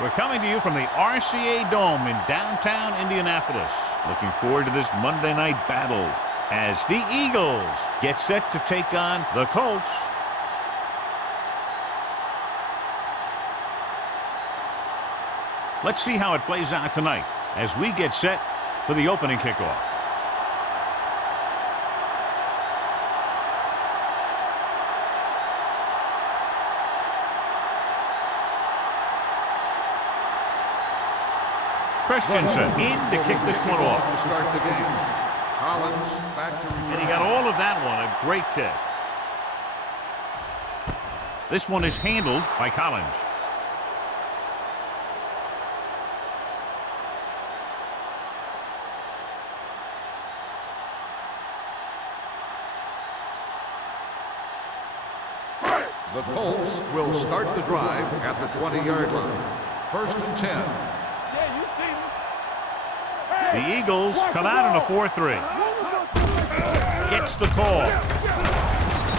We're coming to you from the RCA Dome in downtown Indianapolis. Looking forward to this Monday night battle as the Eagles get set to take on the Colts. Let's see how it plays out tonight as we get set for the opening kickoff. Christensen in to kick this one off. To start the game. Collins back to return. And he got all of that one. A great kick. This one is handled by Collins. The Colts will start the drive at the 20-yard line. 1st and 10. The Eagles come out in a 4-3. Gets the call.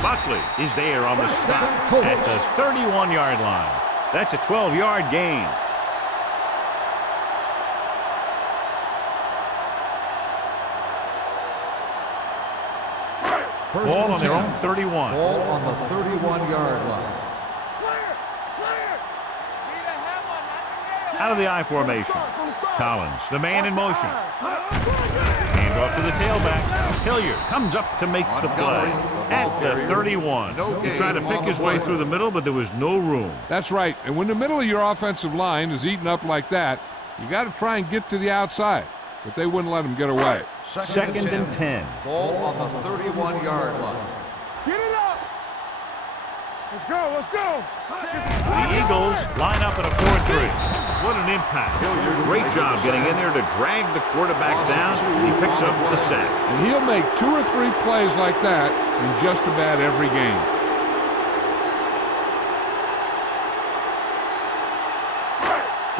Buckley is there on the stop at the 31-yard line. That's a 12-yard gain. Ball on their own 31. Ball on the 31-yard line. Out of the I formation. Collins, the man in motion. Hand off to the tailback. Hilliard comes up to make the play at the 31. He tried to pick his way through the middle, but there was no room. That's right. And when the middle of your offensive line is eaten up like that, you got to try and get to the outside. But they wouldn't let him get away. Second and 10. Ball on the 31-yard line. Get it up. Let's go. Let's go. The Eagles line up in a 4-3. What an impact. Great job getting in there to drag the quarterback down. He picks up the sack. And he'll make 2 or 3 plays like that in just about every game.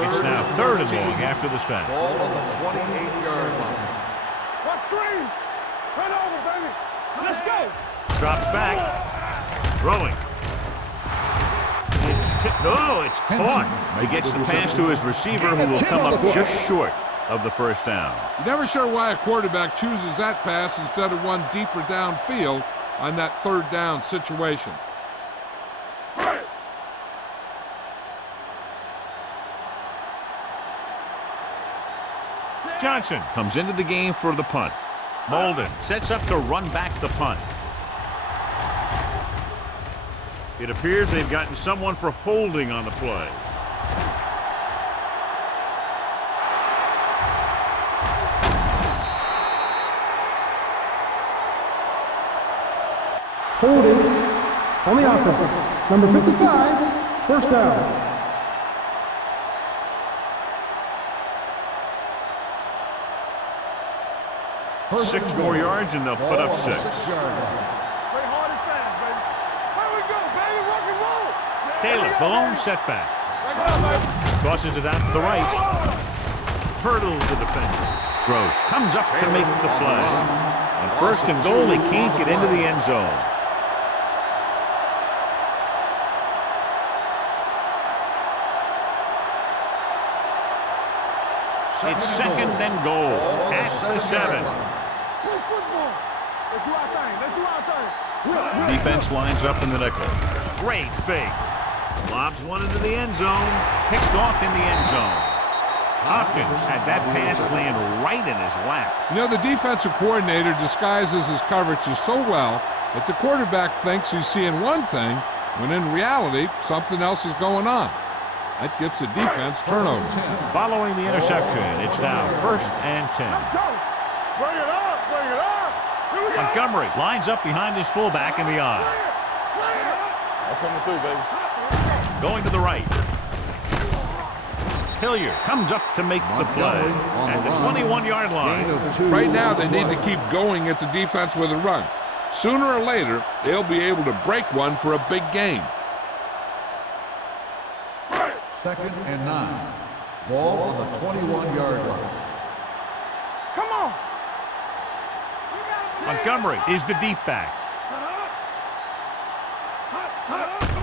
It's now 3rd and long after the sack. Ball on the 28-yard line. What screen? Turn over, baby. Let's go. Drops back. Throwing. It's tipped. Oh, it's caught. He gets the pass to his receiver, who will come up just short of the first down. You're never sure why a quarterback chooses that pass instead of one deeper downfield on that 3rd down situation. Johnson comes into the game for the punt. Molden sets up to run back the punt. It appears they've gotten someone for holding on the play. Holding on the offense. Number 55, 1st down. 6 more yards and they'll put up 6. Play hard and fast, baby. There we go, baby. Rock and roll. Taylor, the lone setback. Back it up, baby. Tosses it out to the right. Hurdles the defender. Gross comes up to make the play. On 1st and goal, they can't get into the end zone. It's 2nd and goal at the 7. Play football. Let's do our thing. Let's do our thing. Defense lines up in the nickel. Great fake. Lobs one into the end zone. Picked off in the end zone. Hopkins had that pass land right in his lap. You know, the defensive coordinator disguises his coverages so well that the quarterback thinks he's seeing one thing when in reality something else is going on. That gets the defense turnover. Following the interception, it's now 1st and 10. Let's go. Bring it up. Bring it up. Here we go. Montgomery lines up behind his fullback in the eye. I'm coming through, baby. Going to the right. Hilliard comes up to make the play at the 21-yard line. Right now, they need to keep going at the defense with a run. Sooner or later, they'll be able to break one for a big gain. 2nd and 9. Ball on the 21-yard line. Come on. Montgomery is the deep back.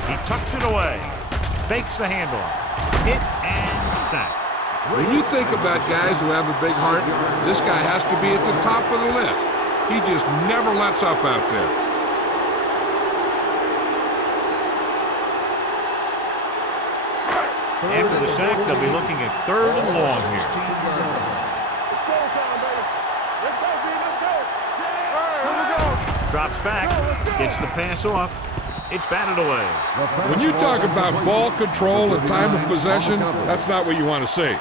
He tucks it away. Fakes the handoff. hit and sack. When you think about guys who have a big heart, this guy has to be at the top of the list. He just never lets up out there. After the sack, they'll be looking at 3rd and long here. Drops back, gets the pass off. It's batted away. When you talk about ball control and time of possession, that's not what you want to see.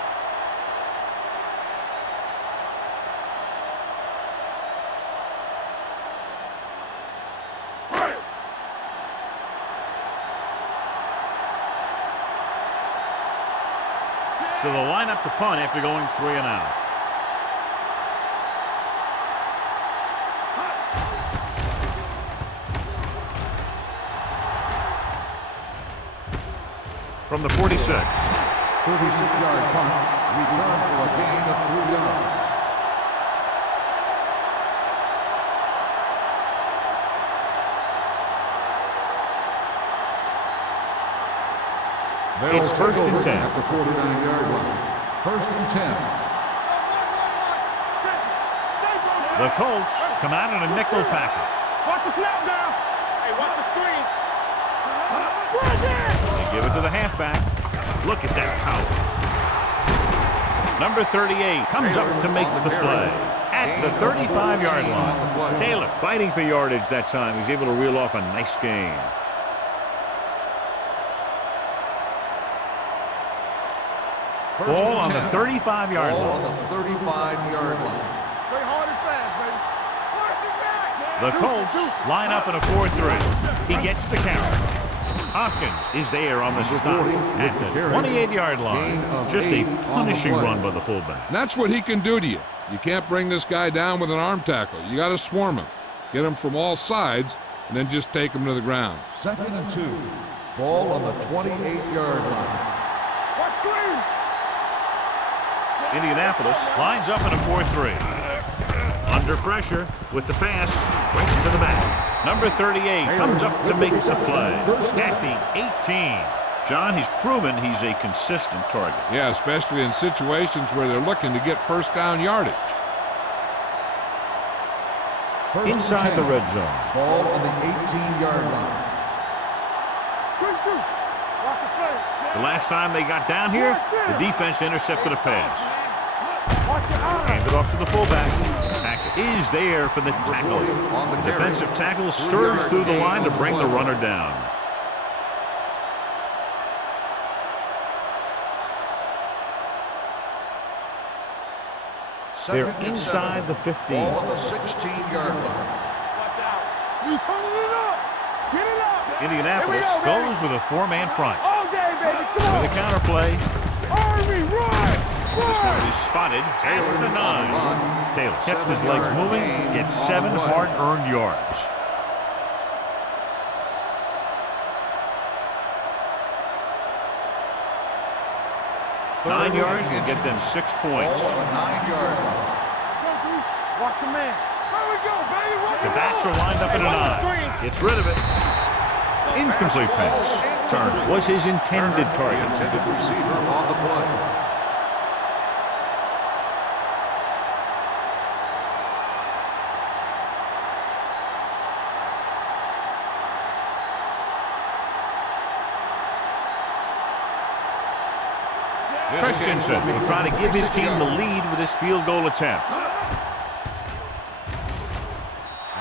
So they'll line up to punt after going 3 and out. From the 46. 36-yard punt, return for a gain of 3 yards. It's 1st and 10. At the 49-yard line. 1st and 10. The Colts come out in a nickel package. Watch the snap down. Hey, watch the screen. They give it to the halfback. Look at that power. Number 38 comes up to make the play at the 35-yard line. Taylor fighting for yardage that time. He's able to reel off a nice gain. Ball on the 35-yard Ball line. on the 35-yard line. Play hard and fast, baby. The Colts line up in a 4-3. He gets the count. Hopkins is there on the stop at the 28-yard line. Just a punishing run by the fullback. And that's what he can do to you. You can't bring this guy down with an arm tackle. You got to swarm him. Get him from all sides, and then just take him to the ground. 2nd and 2. Ball on the 28-yard line. Watch screen. Indianapolis lines up in a 4-3. Under pressure with the pass right to the back. Number 38 comes up to make the play at the 18. John, he's proven he's a consistent target. Yeah, especially in situations where they're looking to get first down yardage. Inside the red zone. Ball on the 18-yard line. Quick shoot. Watch the play. The last time they got down here, the defense intercepted a pass. Watch your eyes. Handed off to the fullback. Hackett is there for the tackle. The defensive tackle stirs through the line to bring the runner down. They're inside the 15. Ball on the 16-yard line. Watch out. You turning it up. Get it up. Indianapolis Here we go, goes with a 4-man front. All day, baby. Come on. With a counterplay, Army, run. this one is spotted at the 9. Taylor kept his legs moving, gets 7 hard-earned yards. Nine yards will get them 6 points. Ball on the 9-yard line. Watch your man. There we go, baby. Rock The and backs roll. are lined up in a 9. Gets rid of it. Incomplete pass. Turner was his intended The target. intended receiver on the play. Christensen will try to give his team the lead with his field goal attempt.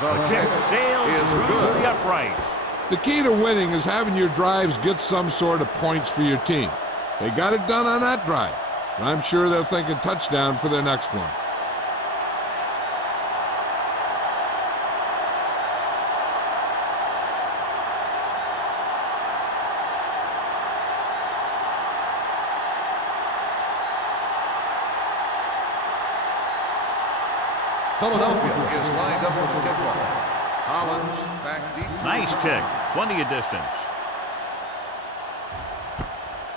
The kick sails through the uprights. The key to winning is having your drives get some sort of points for your team. They got it done on that drive. And I'm sure they're thinking touchdown for their next one. Philadelphia is lined up for the kickoff. Collins back deep. Nice kick. Plenty of distance.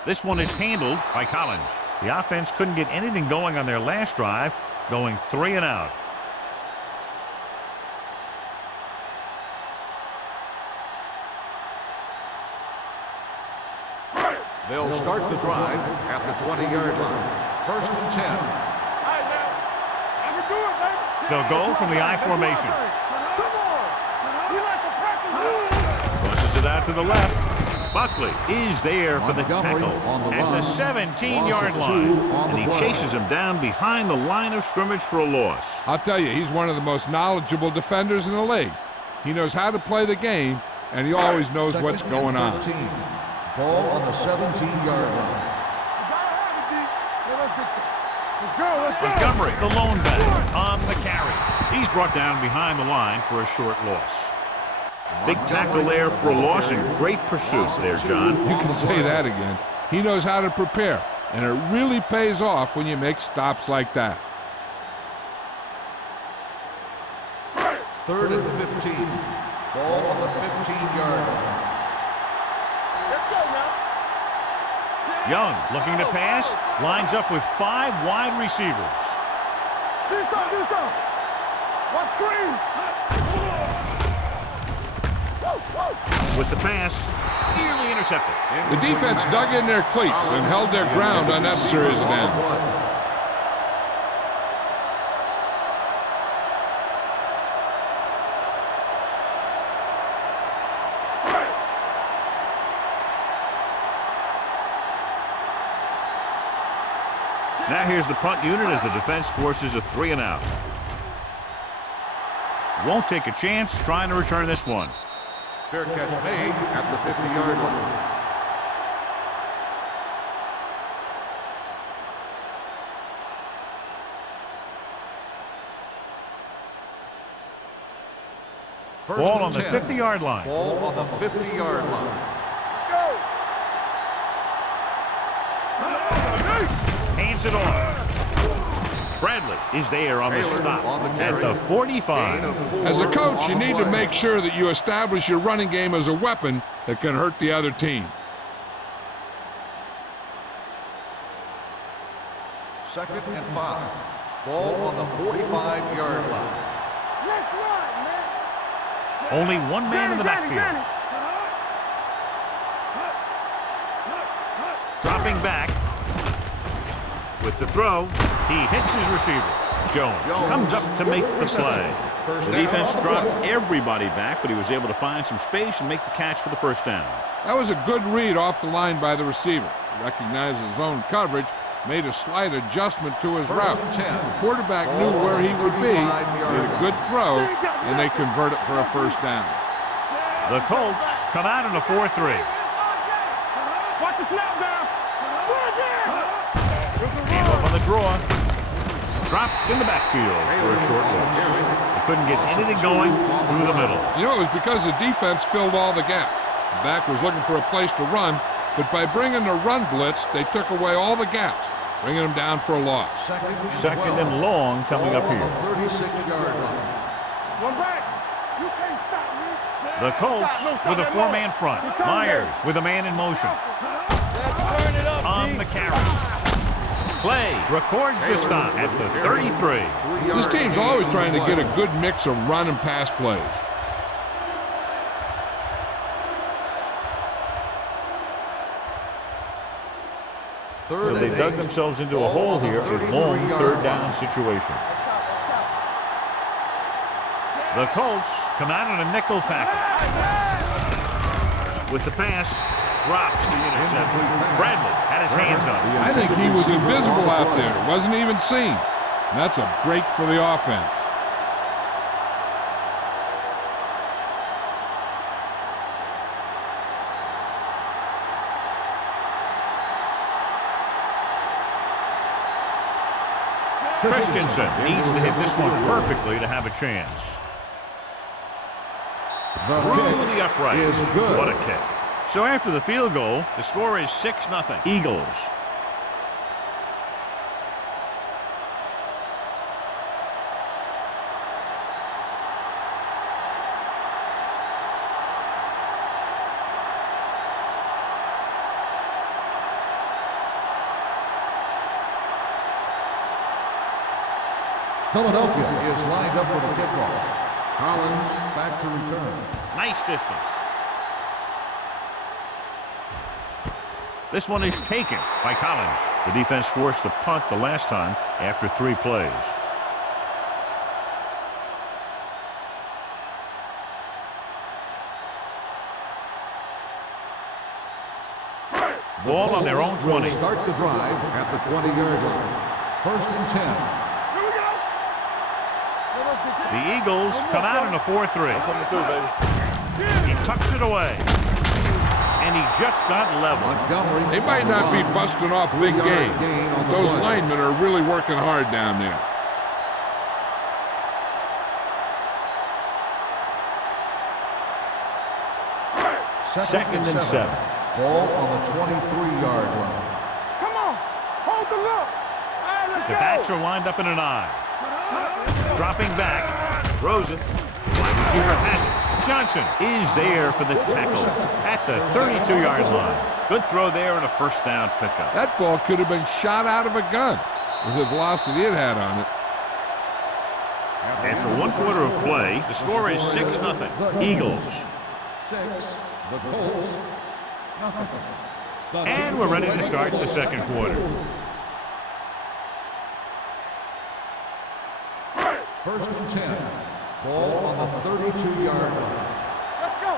This one is handled by Collins. The offense couldn't get anything going on their last drive, going 3 and out. They'll start the drive at the 20-yard line. First and 10. All right, now. I can do it, baby. They'll go from the I formation. Come on. We like to practice. Pushes it out to the left. Buckley is there for the Montgomery tackle on the at the run. 17-yard Loss of line. 2 on And the he play. chases him down behind the line of scrimmage for a loss. I'll tell you, he's one of the most knowledgeable defenders in the league. He knows how to play the game, and he always knows Second what's going and on. 13. Ball on the 17-yard line. Let's go, let's go. Montgomery, the lone back, on the carry. He's brought down behind the line for a short loss. Big tackle there for a loss and great pursuit there, John. You can say that again. He knows how to prepare, and it really pays off when you make stops like that. Third and 15. Ball on the 15-yard line. Let's go now. Young looking to pass, lines up with 5 wide receivers. Do something, do something. Watch screen. With the pass, nearly intercepted. The defense dug in their cleats and held their ground on that series of downs. Now here's the punt unit as the defense forces a 3 and out. Won't take a chance trying to return this one. Fair catch made at the 50-yard line. First Ball and on the 10. 50-yard line. Ball on the 50-yard line. Let's go. Hands it off. Bradley is there on the Taylor stop on the at carry. the 45. Gain of 4 As a coach, on you the need to play. make sure that you establish your running game as a weapon that can hurt the other team. Second and 5. Ball on the 45-yard line. Let's run, man. Only one man in the Granny, backfield. Dropping back with the throw. He hits his receiver. Jones comes up to make the play. The defense dropped everybody back, but he was able to find some space and make the catch for the first down. That was a good read off the line by the receiver. He recognized his zone coverage, made a slight adjustment to his route. and 10. The quarterback knew where he would be, made a good throw, and they convert it for a first down. The Colts come out in a 4-3. Watch the snap down. Came up on the draw. Dropped in the backfield for a short loss. He couldn't get anything going through the middle. You know, it was because the defense filled all the gap. The back was looking for a place to run, but by bringing the run blitz, they took away all the gaps, bringing them down for a loss. Second and Second 12. and long coming up Ball here. on the 36-yard line. One back. You can't stop me. The Colts with a 4-man front. Myers with a man in motion. Turn it up, On the carry. Clay records the stop at the 33. This team's always trying to get a good mix of run and pass plays. So they dug themselves into a hole here, a long third down situation. The Colts come out in a nickel package. With the pass, drops the interception. Bradley had his hands on it. I think he was invisible out there. Wasn't even seen. And that's a break for the offense. Christensen needs to hit this one perfectly to have a chance. Through the upright. is good. What a kick. So after the field goal, the score is 6-0. Eagles. Philadelphia is lined up for the kickoff. Collins back to return. Nice distance. This one is taken by Collins. The defense forced the punt the last time after 3 plays. Ball on their own 20. Will start the drive at the 20-yard line. 1st and 10. Here we go. The Eagles come out in a 4-3. He tucks it away. And he just got level. Montgomery. They might not be busting off big game, but those linemen are really working hard down there. Second and 7. Ball on the 23-yard line. Come on. Hold the look. All right, let's The go. backs are lined up in an I. Dropping back. Throws it. Wide receiver has it. Johnson is there for the tackle at the 32-yard line. Good throw there and a first down pickup. That ball could have been shot out of a gun with the velocity it had on it. After 1 quarter of play, the score is 6-0. Eagles. 6. The Colts. Nothing. And we're ready to start the second quarter. 1st and 10. Ball on the 32-yard line. Let's go.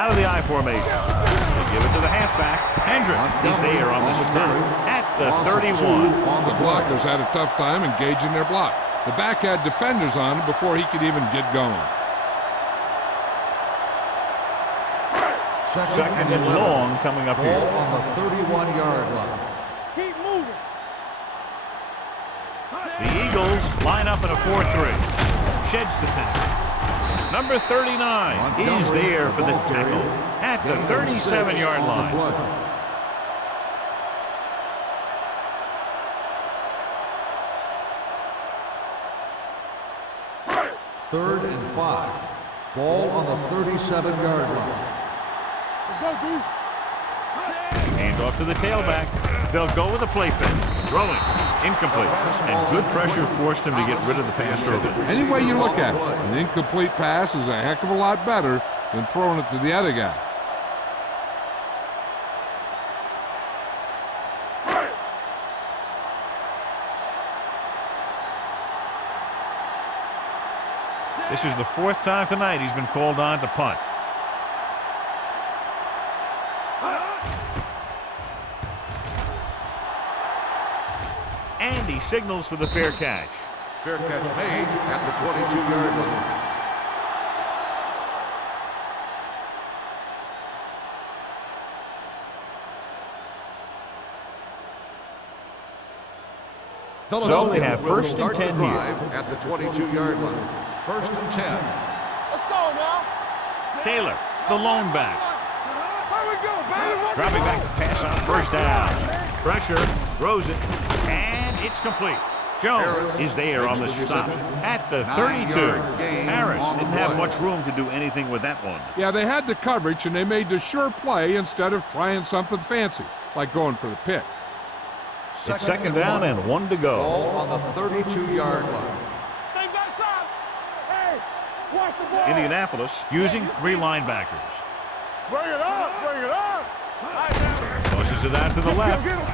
Out of the I formation. They give it to the halfback. Hendricks is there on the stop at the 31. The blockers had a tough time engaging their block. The back had defenders on him before he could even get going. Second and long coming up Ball here. on the 31-yard line. Keep moving. The Eagles line up in a 4-3. Sheds the tackle. Number 39 is there for the tackle at the 37-yard line. 3rd and 5. Ball on the 37-yard line. Let's go, dude. Hand off to the tailback. They'll go with a play fake. Throwing. Incomplete. And good pressure forced him to get rid of the pass early. Any way you look at it, an incomplete pass is a heck of a lot better than throwing it to the other guy. This is the 4th time tonight he's been called on to punt. And he signals for the fair catch. Fair catch made at the 22-yard line. So they have will 1st and start the 10 drive here. at the 22-yard line. 1st and 10. Let's go now. Taylor, the lone back. Here we go, baby. Dropping back to pass on 1st down. Pressure, throws it, and it's complete. Jones is there on the stop at the 32. Harris didn't have much room to do anything with that one. Yeah, they had the coverage, and they made the sure play instead of trying something fancy, like going for the pick. It's 2nd down and 1 to go. Ball on the 32-yard line. They got shot. Hey, watch the ball. Indianapolis using 3 linebackers. Bring it up. Bring it up. All right, now. Tosses it out to the left. Get him.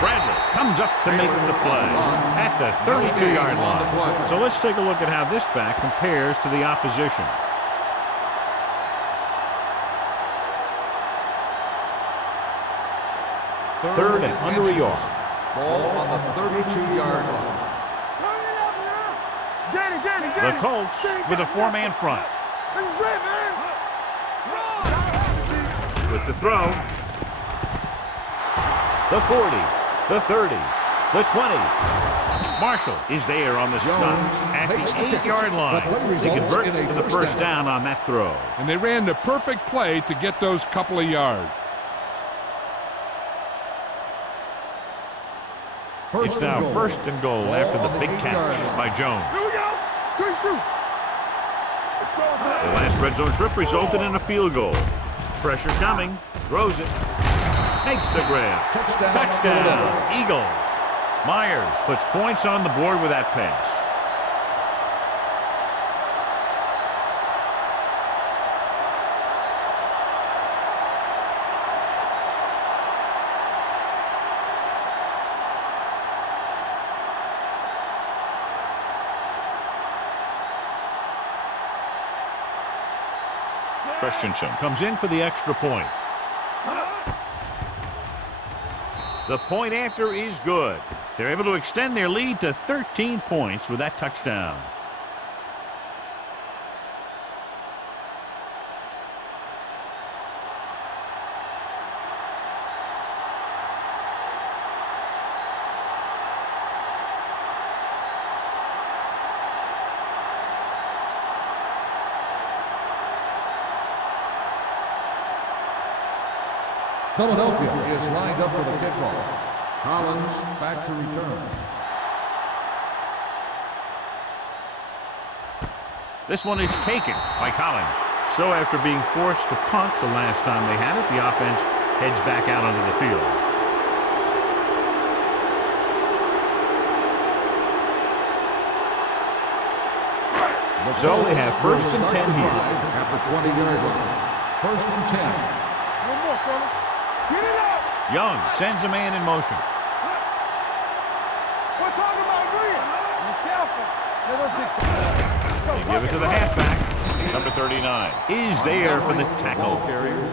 Bradley comes up to make the play at the 32-yard line. So let's take a look at how this back compares to the opposition. Third and under a yard. Ball on the 32-yard line. Turn it up now. Get it, get it, get The it. Colts with a 4-man front. This is it, man. Run. With the throw. The 40, the 30, the 20. Marshall is there on the stop at the 8-yard line. They convert for the first down on that throw. And they ran the perfect play to get those couple of yards. It's now 1st and goal after the big catch by Jones. Here we go. Good shoot. The last red zone trip resulted in a field goal. Pressure coming. Throws it. Makes the grab. Touchdown. Eagles. Myers puts points on the board with that pass. Christensen comes in for the extra point. The point after is good. They're able to extend their lead to 13 points with that touchdown. Philadelphia is lined up for the kickoff. Collins back to return. This one is taken by Collins. So after being forced to punt the last time they had it, the offense heads back out onto the field. So they have first and 10 here. At the 20-yard line. First and 10. One more, fella. Get it up. Young sends a man in motion. We're talking about Green. Be careful. Let us get They give it to the halfback. Number 39 is there for the tackle.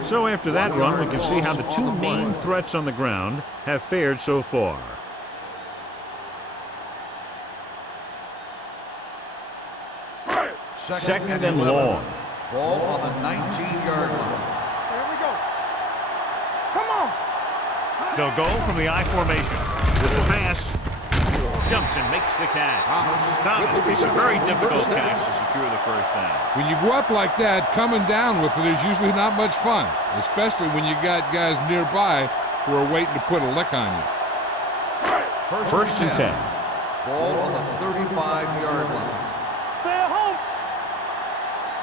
So after that run, we can see how the two main threats on the ground have fared so far. Second and long. Ball on the 19-yard line. Here we go. Come on. They'll go from the I formation. With the pass, jumps and makes the catch. Thomas makes a very difficult catch to secure the first down. When you go up like that, coming down with it is usually not much fun, especially when you got guys nearby who are waiting to put a lick on you. First and 10. Ball on the 35-yard line. Stay at home.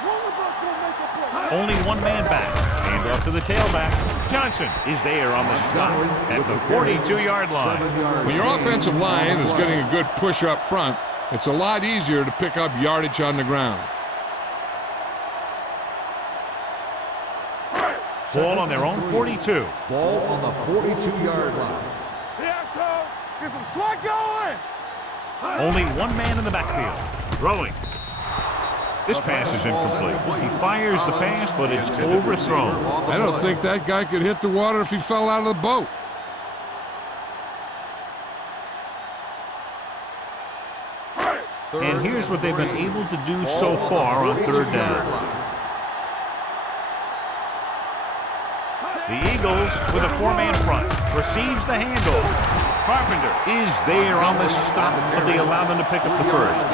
One of us will make a play. Only one man back. Hand off to the tailback. Johnson is there on the stop at the 42-yard line. When your offensive line is getting a good push up front, it's a lot easier to pick up yardage on the ground. Ball on their own 42. Ball on the 42-yard line. Here I come. Get some slot going. Only one man in the backfield. Throwing. This pass is incomplete. He fires the pass, but it's overthrown. I don't think that guy could hit the water if he fell out of the boat. And here's what they've been able to do so far on third down. The Eagles with a four-man front. Receives the handoff. Carpenter is there on the stop, but they allow them to pick up the first.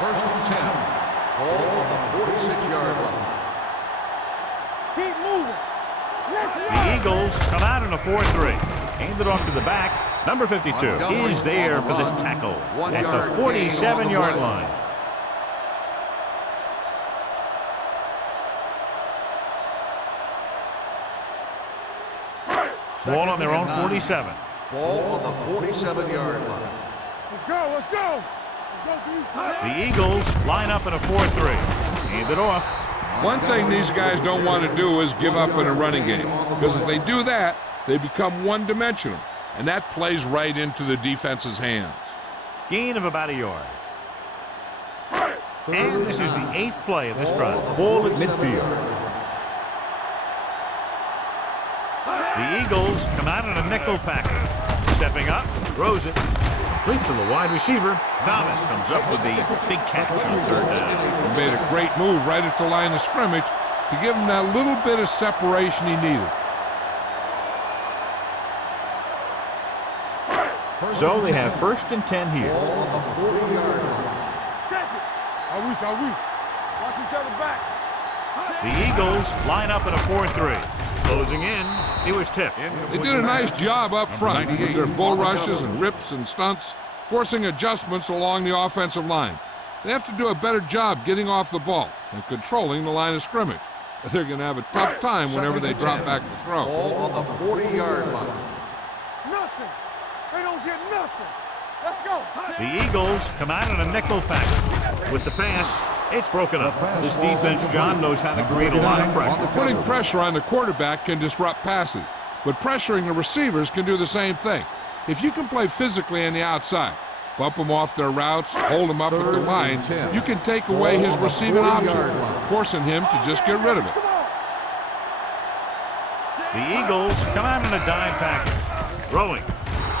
First and 10. Ball on the 46-yard line. Keep moving. Let's The run. Eagles come out in a 4-3. Hand it off to the back. Number 52 is there for the tackle at the 47-yard line. Ball on their own 47. Ball on the 47-yard line. Let's go. Let's go. Let's go, dude. The Eagles line up in a 4-3. Hand it off. One thing these guys don't want to do is give up in a running game, because if they do that, they become one-dimensional, and that plays right into the defense's hands. Gain of about a yard. And this is the 8th play of this drive. Ball at midfield. The Eagles come out in a nickel package. Stepping up, throws it. Complete to the wide receiver. Thomas comes up with the big catch on third down. He made a great move right at the line of scrimmage to give him that little bit of separation he needed. So they have first and 10 here. Ball on the 40-yard line. Check it. Are we? Watch each other back. The Eagles line up in a 4-3. Closing in, it was tipped. They did a nice job up front with their bull rushes and rips and stunts, forcing adjustments along the offensive line. They have to do a better job getting off the ball and controlling the line of scrimmage. They're going to have a tough time whenever they drop back to throw. Ball on the 40-yard line. Nothing. They don't get nothing. Let's go. The Eagles come out in a nickel package. With the pass, it's broken up. This defense, John, knows how to create a lot of pressure. Putting pressure on the quarterback can disrupt passes, but pressuring the receivers can do the same thing. If you can play physically on the outside, bump them off their routes, hold them up at the line, you can take away his receiving options, forcing him to just get rid of it. The Eagles come out in a dime package. Throwing.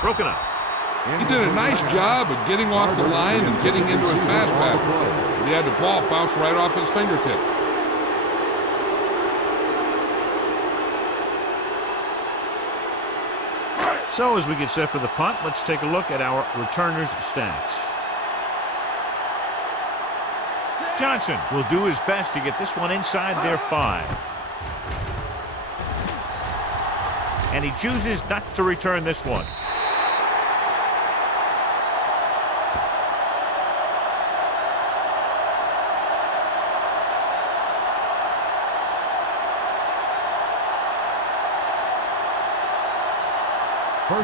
Broken up. He did a nice job of getting off the line and getting into his pass pattern. But he had the ball bounce right off his fingertips. So as we get set for the punt, let's take a look at our returners' stats. Johnson will do his best to get this one inside their 5. And he chooses not to return this one.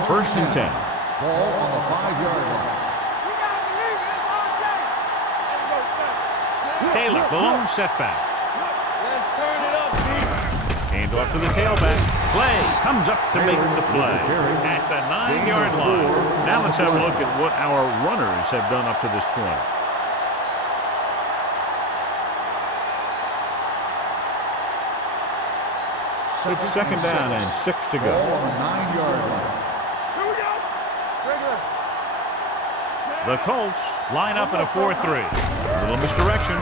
First and 10. Ball on the 5-yard line. Taylor, the lone setback. Let's turn it up, Steve. Hand off to the tailback. Play comes up to make the play at the 9-yard line. Now let's have a look at what our runners have done up to this point. It's second down and 6 to Ball go. on the 9-yard line. Here we go. Regular. The Colts line up in a 4-3. A little misdirection.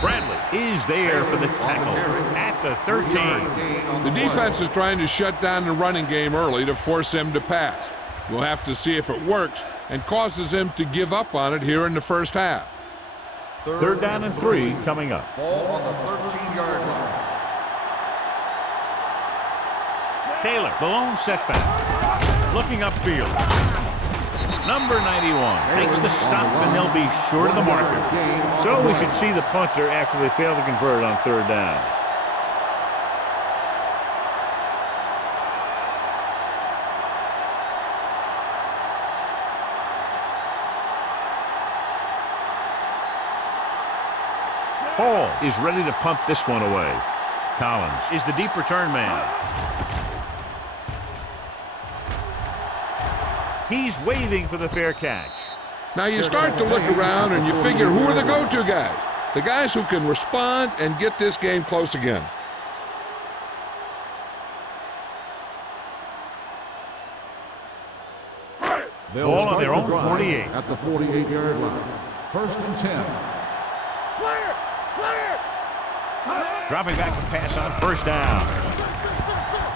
Bradley is there for the tackle at the 13. The defense is trying to shut down the running game early to force him to pass. We'll have to see if it works and causes him to give up on it here in the first half. Third down and 3 coming up. Ball on the 13-yard line. Taylor, the lone setback. Looking upfield. Number 91 makes the stop, and they'll be short of the marker. So we should see the punter after they fail to convert on third down. Hall is ready to punt this one away. Collins is the deep return man. He's waving for the fair catch. Now you start to look around and you figure, who are the go-to guys? The guys who can respond and get this game close again. Ball on their own 48. At the 48-yard line. First and 10. Clear. Clear. Dropping back to pass on first down.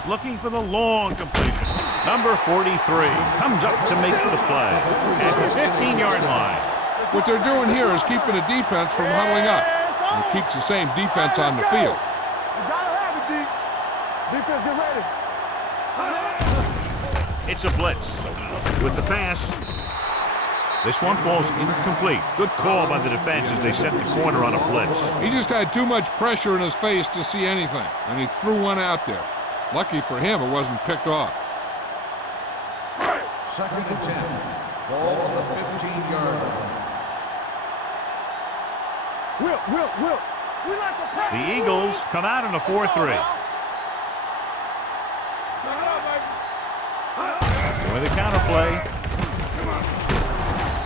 Looking for the long completion. Number 43 comes up to make the play at the 15-yard line. What they're doing here is keeping the defense from huddling up. And it keeps the same defense on the field. You gotta have it, D. Defense, get ready. It's a blitz. With the pass, this one falls incomplete. Good call by the defense as they set the corner on a blitz. He just had too much pressure in his face to see anything, and he threw one out there. Lucky for him, it wasn't picked off. Second and 10. Ball on the 15-yard line. Will. We like to press. The Eagles come out in a 4-3. With a counter play.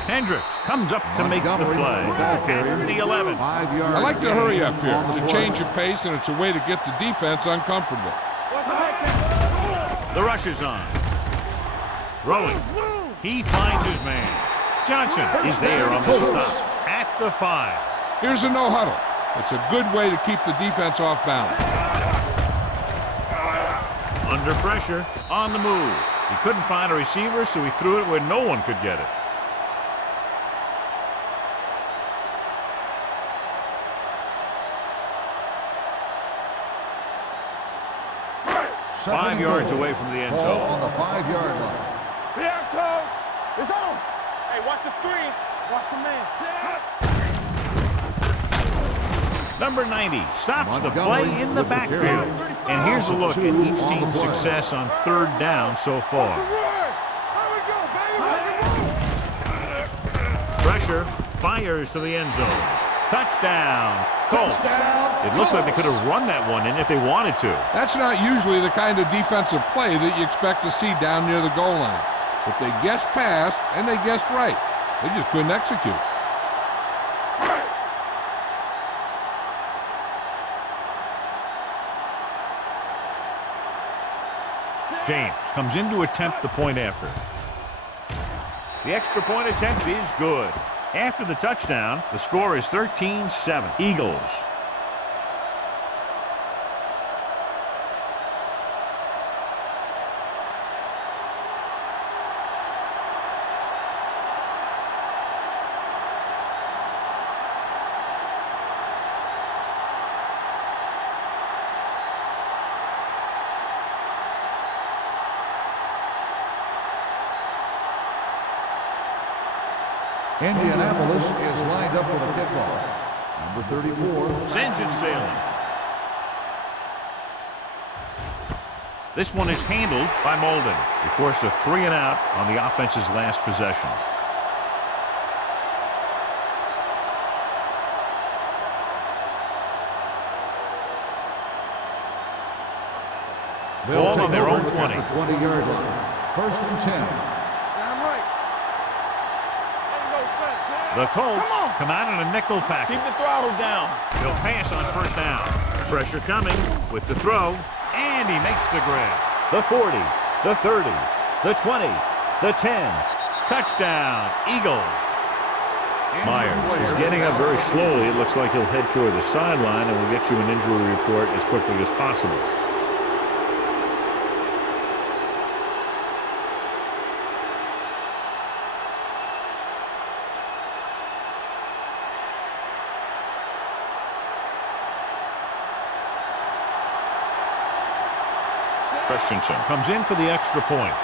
Hendricks comes up to make the play at the 11. I like to hurry up here. It's a change of pace, and it's a way to get the defense uncomfortable. The rush is on. Rolling. He finds his man. Johnson is there on the stop at the 5. Here's a no-huddle. It's a good way to keep the defense off balance. Under pressure, on the move. He couldn't find a receiver, so he threw it where no one could get it. Five yards away from the end zone. On the 5-yard line. Here, Cole. It's on. Hey, watch the screen. Watch the man. Number 90 stops the play in the backfield. And here's a look at each team's success on third down so far. Pressure, fires to the end zone. Touchdown. Colts. It looks like they could have run that one in if they wanted to. That's not usually the kind of defensive play that you expect to see down near the goal line. But they guessed pass, and they guessed right. They just couldn't execute. James comes in to attempt the point after. The extra point attempt is good. After the touchdown, the score is 13-7. Eagles. Indianapolis is lined up for the kickoff. Number 34 sends it sailing. This one is handled by Molden. He forced a 3-and-out on the offense's last possession. Ball on their own 20. At the 20-yard line. 1st and 10. Damn right. Ain't no fence. The Colts come out in a nickel package. Keep the throttle down. He'll pass on 1st down. Pressure coming with the throw, and he makes the grab. The 40, the 30, the 20, the 10. Touchdown, Eagles. Myers is getting up very slowly. It looks like he'll head toward the sideline, and we'll get you an injury report as quickly as possible. Christensen comes in for the extra point.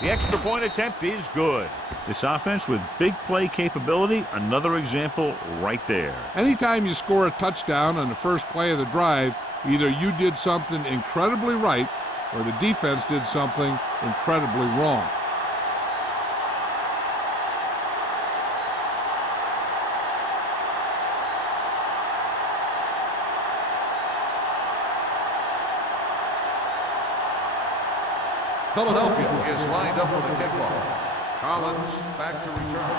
The extra point attempt is good. This offense with big play capability, another example right there. Anytime you score a touchdown on the first play of the drive, either you did something incredibly right or the defense did something incredibly wrong. Philadelphia is lined up for the kickoff. Collins back to return.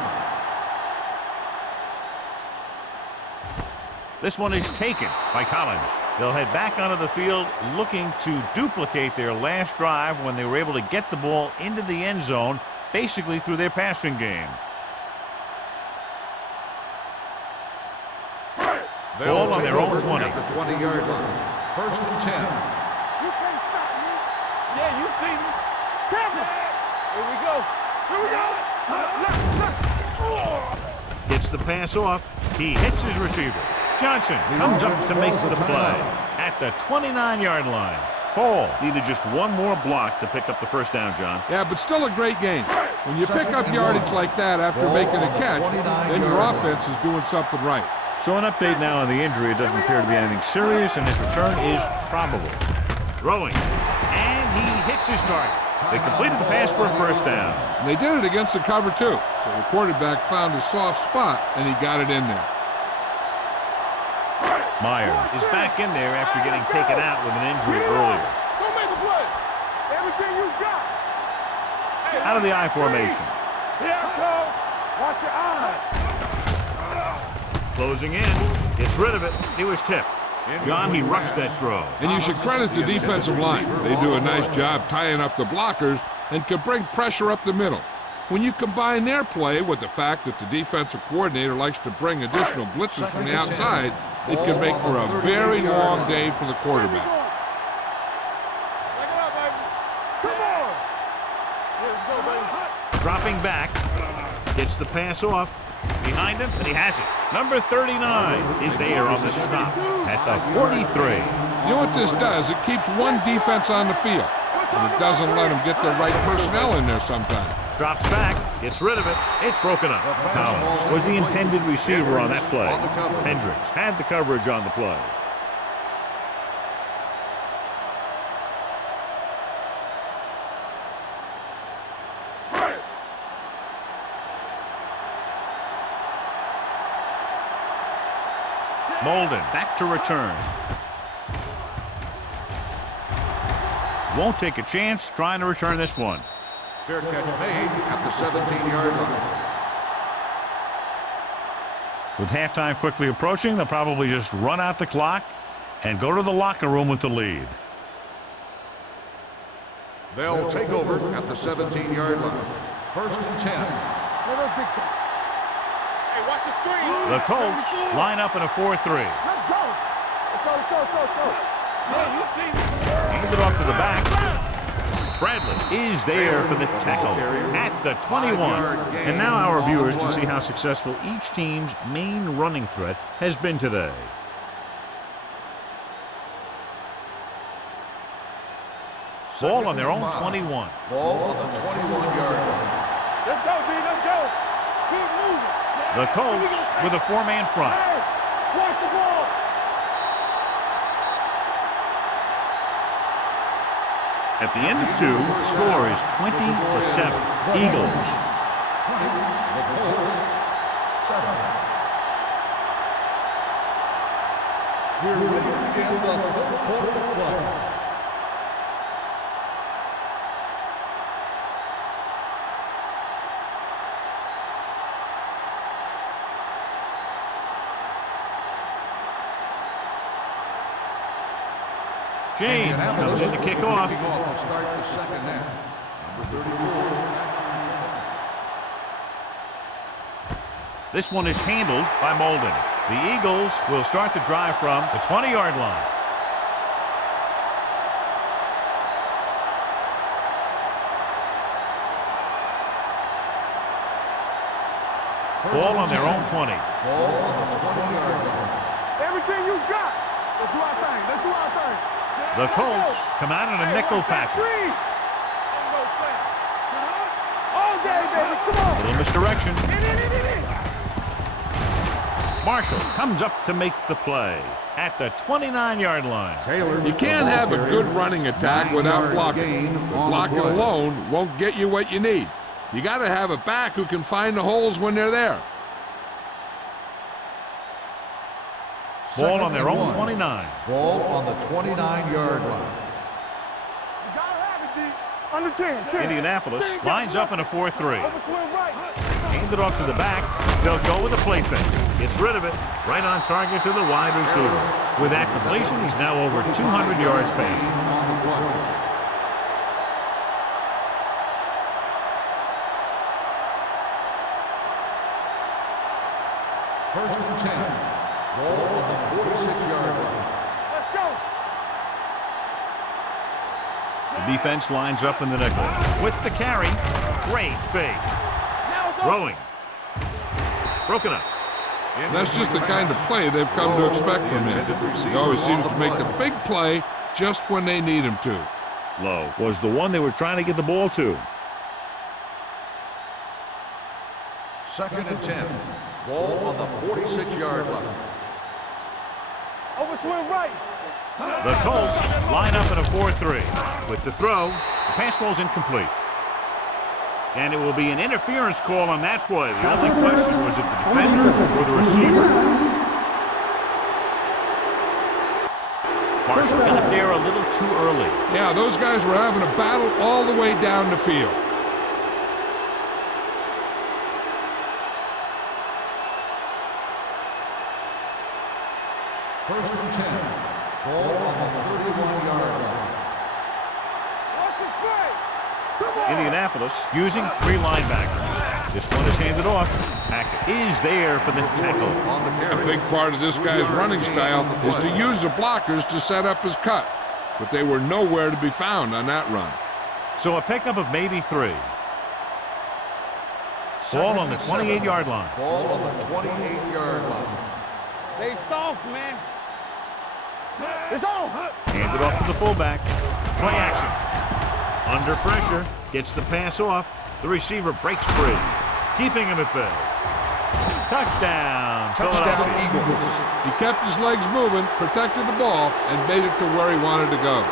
This one is taken by Collins. They'll head back onto the field looking to duplicate their last drive when they were able to get the ball into the end zone, basically through their passing game. Ball on their own 20. At the 20-yard line. 1st and 10. You can't stop me. Yeah, you see me. Careful. Here we go. Here we go. Gets the pass off. He hits his receiver. Johnson comes up to make the play at the 29-yard line. Hall needed just one more block to pick up the 1st down, John. Yeah, but still a great game. When you pick up yardage like that after making a catch, then your offense is doing something right. So an update now on the injury. It doesn't appear to be anything serious, and his return is probable. Throwing, and he hits his target. They completed the pass for a 1st down. And they did it against the cover, too. So the quarterback found a soft spot, and he got it in there. Myers is back in there after getting taken out with an injury earlier. Go make a play. Everything you got. Out of the I formation. Here I come. Watch your eyes. Closing in. Gets rid of it. He was tipped. John, he rushed that throw. And you should credit the defensive line. They do a nice job tying up the blockers and can bring pressure up the middle. When you combine their play with the fact that the defensive coordinator likes to bring additional blitzes from the outside, it can make for a very long day for the quarterback. Back it up, baby. Come on. Here we go, baby. Dropping back. Gets the pass off. Behind him, and he has it. Number 39 is there on the stop at the 43. You know what this does? It keeps one defense on the field, and it doesn't let them get the right personnel in there sometimes. Drops back, gets rid of it. It's broken up. Collins was the intended receiver on that play. Hendricks had the coverage on the play. Molden back to return. Won't take a chance trying to return this one. Fair catch made at the 17-yard line. With halftime quickly approaching, they'll probably just run out the clock and go to the locker room with the lead. They'll take over at the 17-yard line. 1st and 10. Hey, watch the screen. The Colts line up in a 4-3. Let's go. Yeah, you see me. Hand it off to the back. Bradley is there for the tackle at the 21. And now our viewers can see how successful each team's main running threat has been today. Ball on their own 21. Ball on the 21-yard line. Let's go, D. Let's go. Keep moving. The Colts with a 4-man front. Hey, watch the ball. At the end of 2, the score is 20-7. Eagles. 20, the Colts, 7. We're ready to begin the 3rd quarter of play. James comes in to kick off. Kicking off to start the second half. Number 34. This one is handled by Molden. The Eagles will start the drive from the 20-yard line. Ball on their own 20. Ball on the 20-yard line. Everything you got. Let's do our thing. Let's do our thing. The Colts come out in a nickel package. All day, baby. Come on. Little misdirection. Marshall comes up to make the play at the 29-yard line. You can't have a good running attack without blocking. But blocking alone won't get you what you need. You got to have a back who can find the holes when they're there. Ball on their own 29. Ball on the 29-yard line. You gotta have it, D. Under 10. Indianapolis lines up in a 4-3. Overswing right. Hand it off to the back. They'll go with a play fake. Gets rid of it. Right on target to the wide receiver. With that completion, he's now over 200 yards passing. On the play. First and 10. Ball on the 46-yard line. Let's go. The defense lines up in the nickel. With the carry. Great fake. Now it's over. Throwing. Broken up. That's just the kind of play they've come to expect from him. He always seems to make the big play just when they need him to. Low was the one they were trying to get the ball to. 2nd and 10. Ball on the 46-yard line. Overswing right. The Colts line up in a 4-3. With the throw, the pass falls incomplete. And it will be an interference call on that play. The only question was it the defender or the receiver? Marshall got there a little too early. Yeah, those guys were having a battle all the way down the field. First and 10. Ball on the 31-yard line. What's the play? Indianapolis using 3 linebackers. This one is handed off. Hackett is there for the tackle. On the A carry. big part of this guy's running style is to use the blockers to set up his cut. But they were nowhere to be found on that run. So a pickup of maybe 3. Ball on the 28-yard line. Ball on the 28-yard line. They soft, man. It's on. Handed off to the fullback. Play action. Under pressure. Gets the pass off. The receiver breaks free. Keeping him at bay. Touchdown, Touchdown, Philadelphia. Eagles. He kept his legs moving, protected the ball, and made it to where he wanted to go.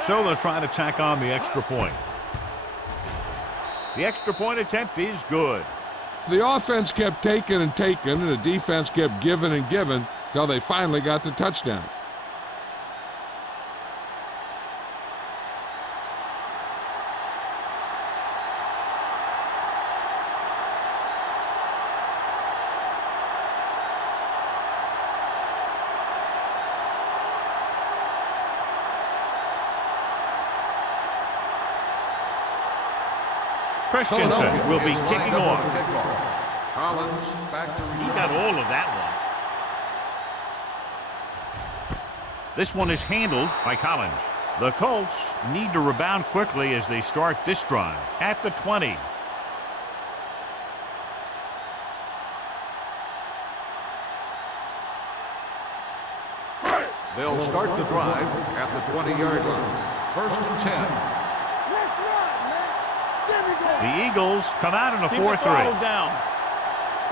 So they'll try to tack on the extra point. The extra point attempt is good. The offense kept taking and taking, and the defense kept giving and giving till they finally got the touchdown. Christensen will be kicking off. Collins back to He got all of that one. This one is handled by Collins. The Colts need to rebound quickly as they start this drive at the 20. They'll start the drive at the 20-yard line. 1st and 10. The Eagles come out in a 4-3. down.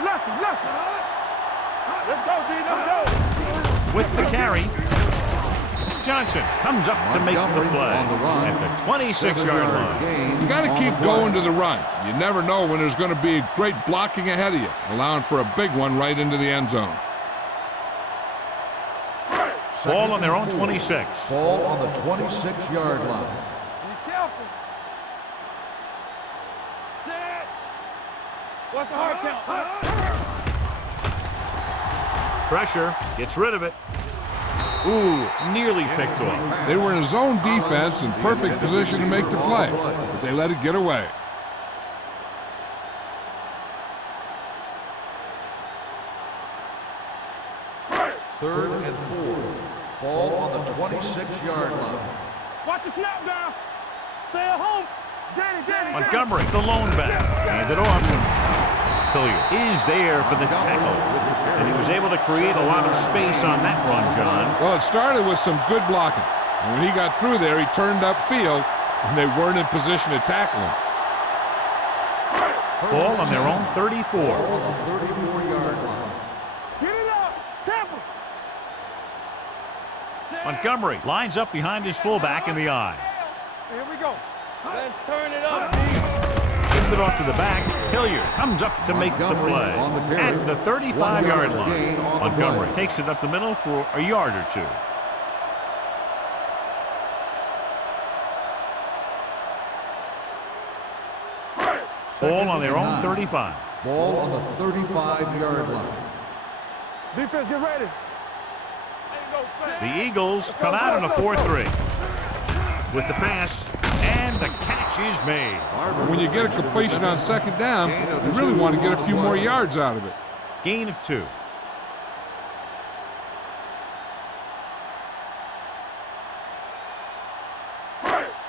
Lucky. Let's go, D. Let's go. With the carry, Johnson comes up to make the play at the 26-yard line. You got to keep going to the run. You never know when there's going to be great blocking ahead of you, allowing for a big one right into the end zone. Ball on their own 26. Ball on the 26-yard line. Be careful. Set. What's the hard count? Pressure, gets rid of it. Ooh, nearly picked off. They were in a zone defense in perfect position to make the play, but they let it get away. Third and 4. Ball on the 26-yard line. Watch the snap down. Stay at home. Danny. Montgomery, the lone back, handed off. Hilliard is there for the tackle, and he was able to create a lot of space on that run, John. Well, it started with some good blocking. And when he got through there, he turned upfield, and they weren't in position to tackle him. Ball on their own 34. Ball on the 34-yard line. Get it up. Temple. Montgomery lines up behind his fullback in the eye. Here we go. Let's turn it up, D. Gives it off to the back. Hilliard comes up to make the play at the 35-yard line. Montgomery takes it up the middle for a yard or two. Ball on their own 35. Ball on the 35-yard line. Defense, get ready. The Eagles come out in a 4-3 with the pass, and the catch is made. When you get a completion on 2nd down, you really want to get a few more yards out of it. Gain of 2.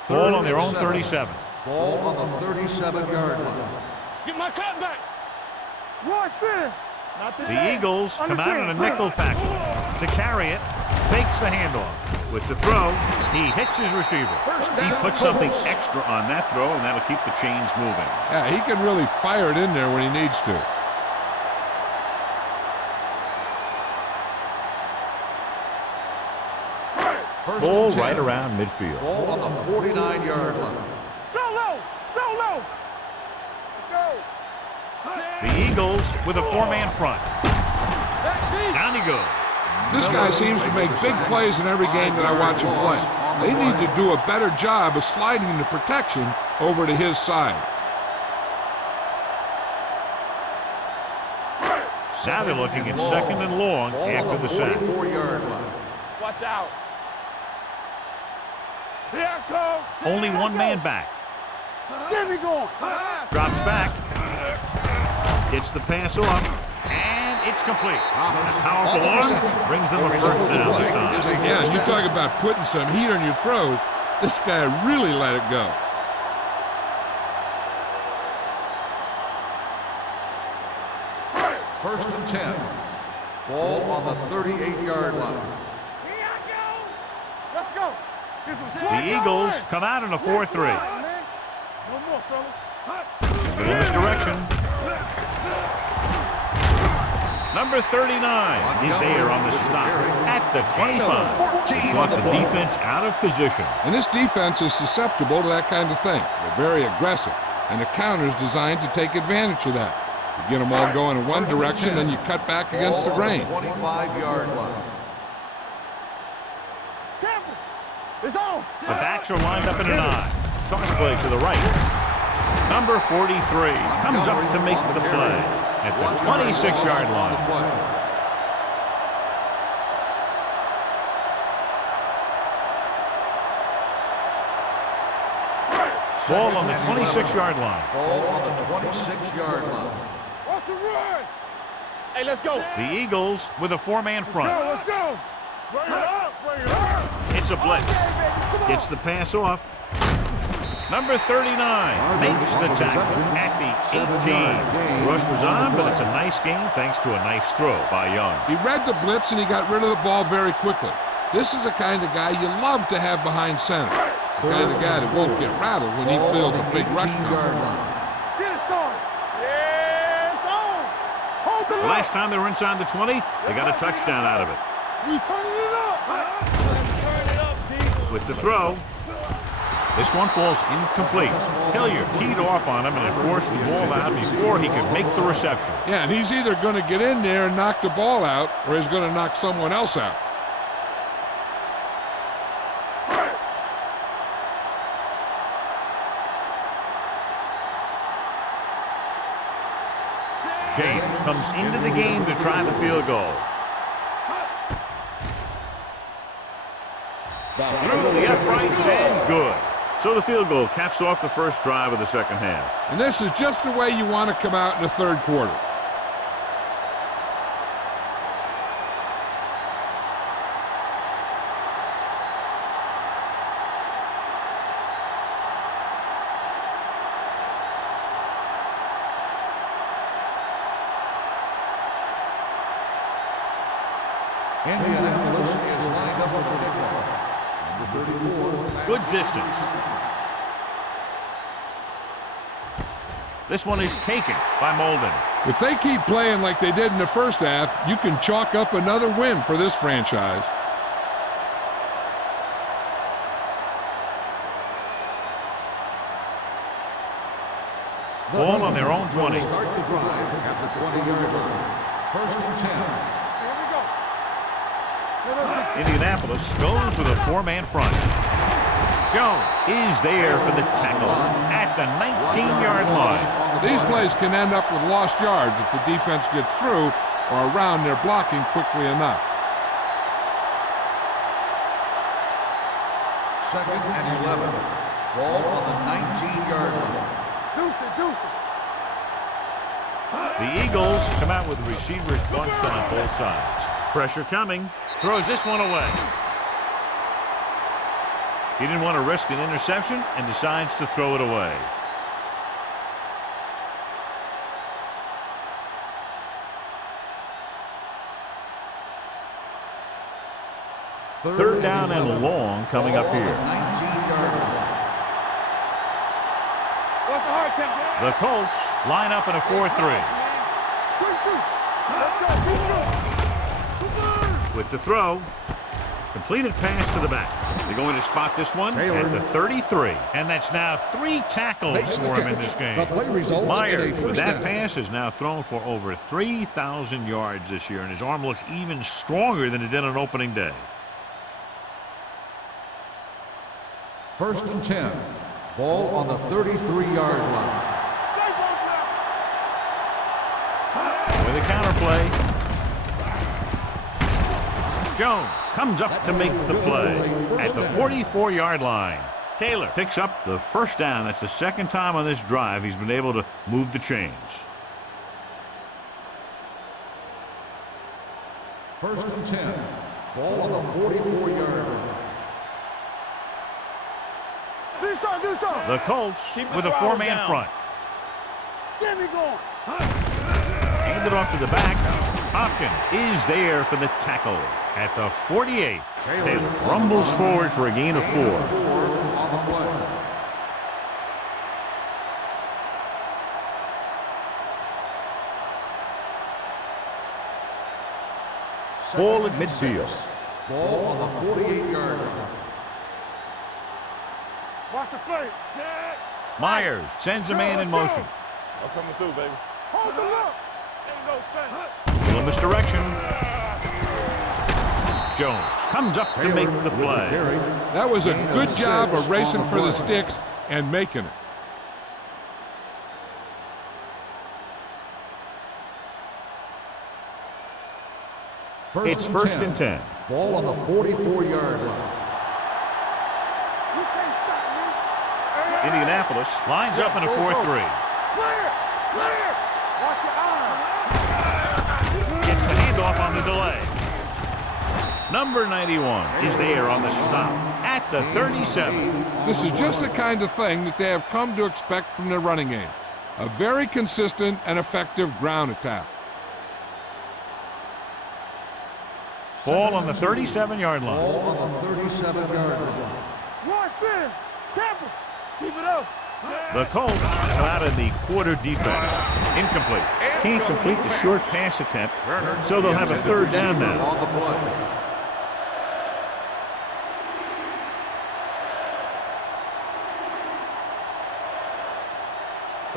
Ball on their own 37. Ball on the 37-yard line. Get my cut back. Watch it. The Eagles come out in a nickel package. To carry it, fakes the handoff. With the throw, he hits his receiver. He puts something extra on that throw, and that'll keep the chains moving. Yeah, he can really fire it in there when he needs to. Ball right around midfield. Ball on the 49-yard line. So low. Let's go. The Eagles with a 4-man front. Down he goes. This guy seems to make big plays in every game that I watch him play. They need to do a better job of sliding the protection over to his side. Now they're looking at 2nd and long after the sack. 44-yard line. Watch out. Here I come. Only one man back. Get me going. Drops back. Gets the pass off. And it's complete. A powerful arm brings them a first down this time. Yeah, and you talk about putting some heat on your throws. This guy really let it go. First and 10. Ball on the 38-yard line. Here I go. Let's go. The Eagles come out in a 4-3. No more, fellas. Little misdirection. Number 39 is there on the stop at the 25. Brought the defense out of position. And this defense is susceptible to that kind of thing. They're very aggressive, and the counter is designed to take advantage of that. You get them all going in one direction, and you cut back against the grain. 25-yard line. It's on. The backs are lined up in an I. Toss play to the right. Number 43 comes up to make the play at the 26-yard line. Ball on the 26-yard line. Ball on the 26-yard line. Watch the run. Hey, let's go. The Eagles with a four-man front. Let's go. Bring it up. Bring it up. It's a blitz. Gets the pass off. Number 39 makes the tackle at the 18. Rush was on, but it's a nice gain thanks to a nice throw by Young. He read the blitz, and he got rid of the ball very quickly. This is the kind of guy you love to have behind center. The kind of guy that won't get rattled when he feels a big rush coming. Get it, son. Yeah, it's on. Hold the The last time they were inside the 20, they got a touchdown out of it. We turning it up. Turn it up, D. With the throw, this one falls incomplete. Hilliard teed off on him and it forced the ball out before he could make the reception. Yeah, and he's either going to get in there and knock the ball out, or he's going to knock someone else out. James comes into the game to try the field goal. Through the uprights and good. So the field goal caps off the first drive of the second half. And this is just the way you want to come out in the third quarter. Indianapolis is lined up for the kickoff. Number 34. Good distance. This one is taken by Molden. If they keep playing like they did in the first half, you can chalk up another win for this franchise. Ball on their own 20. Start the drive at the 20-yard line. First and 10. Indianapolis goes with a four-man front. Jones is there for the tackle at the 19-yard line. These plays can end up with lost yards if the defense gets through or around their blocking quickly enough. Second and 11. Ball on the 19-yard line. Deuce it. The Eagles come out with the receivers bunched on both sides. Pressure coming. Throws this one away. He didn't want to risk an interception and decides to throw it away. Third down and long coming up here. 19-yard line. What's the hard count? The Colts line up in a 4-3. Let's go. With the throw, completed pass to the back. They're going to spot this one at the 33. And that's now 3 tackles for him in this game. Myers, with that pass, has now thrown for over 3,000 yards this year, and his arm looks even stronger than it did on opening day. First and 10. Ball on the 33-yard line. With a counter play. Jones comes up to make the play at the 44-yard line. Taylor picks up the first down. That's the second time on this drive he's been able to move the chains. First and 10. Ball on the 44-yard line. Do something. The Colts with a 4-man front. Get me going. Handed off to the back. Hopkins is there for the tackle at the 48. Taylor rumbles forward for a gain of 4. On the play. Ball at midfield. Ball on the 48-yard line. Watch the play. Myers sends a man in motion. I'm coming through, baby. Hold the look. Ain't no thing. Little misdirection. Jones comes up to make the play. That was a good job of racing for the sticks and making it. It's first and 10. Ball on the 44-yard line. You can't stop me. Indianapolis lines up in a 4-3. Clear. Clear. Watch your eyes. Gets the handoff on the delay. Number 91 is there on the stop at the 37. This is just the kind of thing that they have come to expect from their running game. A very consistent and effective ground attack. Ball on the 37-yard line. Ball on the 37-yard line. Watch in. Tampa. Keep it up. The Colts come out in the quarter defense. Incomplete. Can't complete the short pass attempt, so they'll have a third down now. On the play.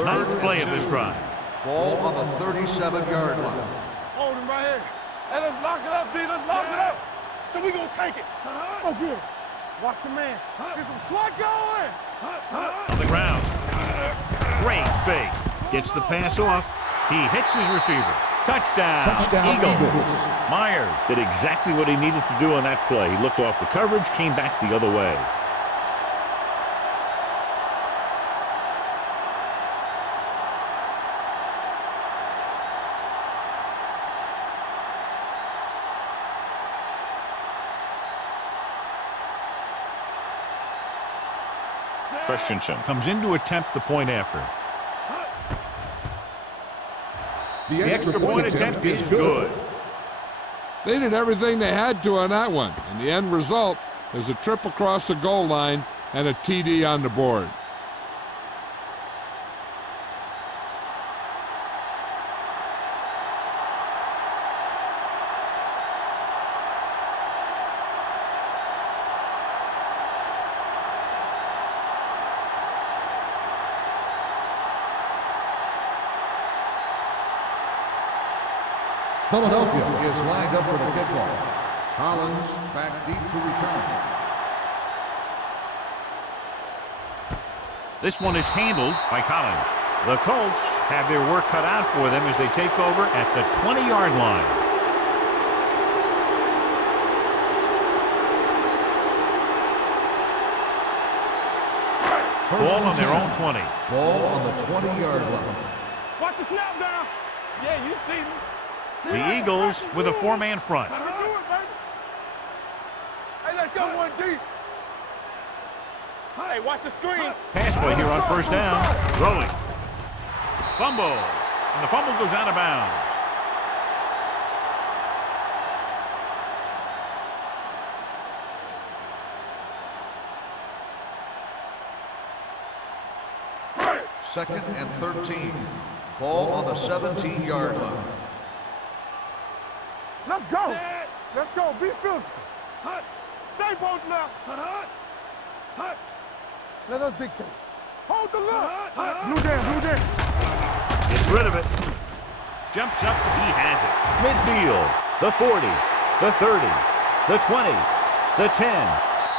Ninth play of this drive. Ball on the 37-yard line. Hold him right here. Hey, let's lock it up, D. Let's lock it up. So we gonna take it. Oh, good. Watch your man. Get some slot going. On the ground. Great fake. Gets the pass off. He hits his receiver. Touchdown, Eagles. Myers did exactly what he needed to do on that play. He looked off the coverage, came back the other way. Christensen comes in to attempt the point after. The extra point attempt is good. They did everything they had to on that one, and the end result is a trip across the goal line and a TD on the board. Philadelphia is lined up for the kickoff. Collins back deep to return. This one is handled by Collins. The Colts have their work cut out for them as they take over at the 20-yard line. Ball on their own 20. Ball on the 20-yard line. Watch the snap down. Yeah, you see me. The Eagles with a four-man front. Do it, baby. Hey, let's go one deep. Hey, watch the screen. Pass play here on first down. Rolling. Fumble. And the fumble goes out of bounds. Second and 13. Ball on the 17-yard line. Let's go. Let's go. Be physical. Stay both now. Let us dictate. Hold the look. Blue down. Gets rid of it. Jumps up. He has it. Midfield. The 40. The 30. The 20. The 10.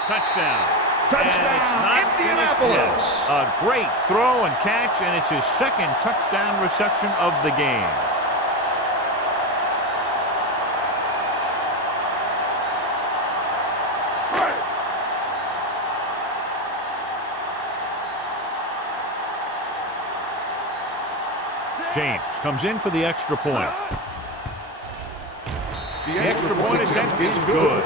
Touchdown. Touchdown, Indianapolis. Yes, a great throw and catch, and it's his second touchdown reception of the game. James comes in for the extra point. The extra point attempt is good.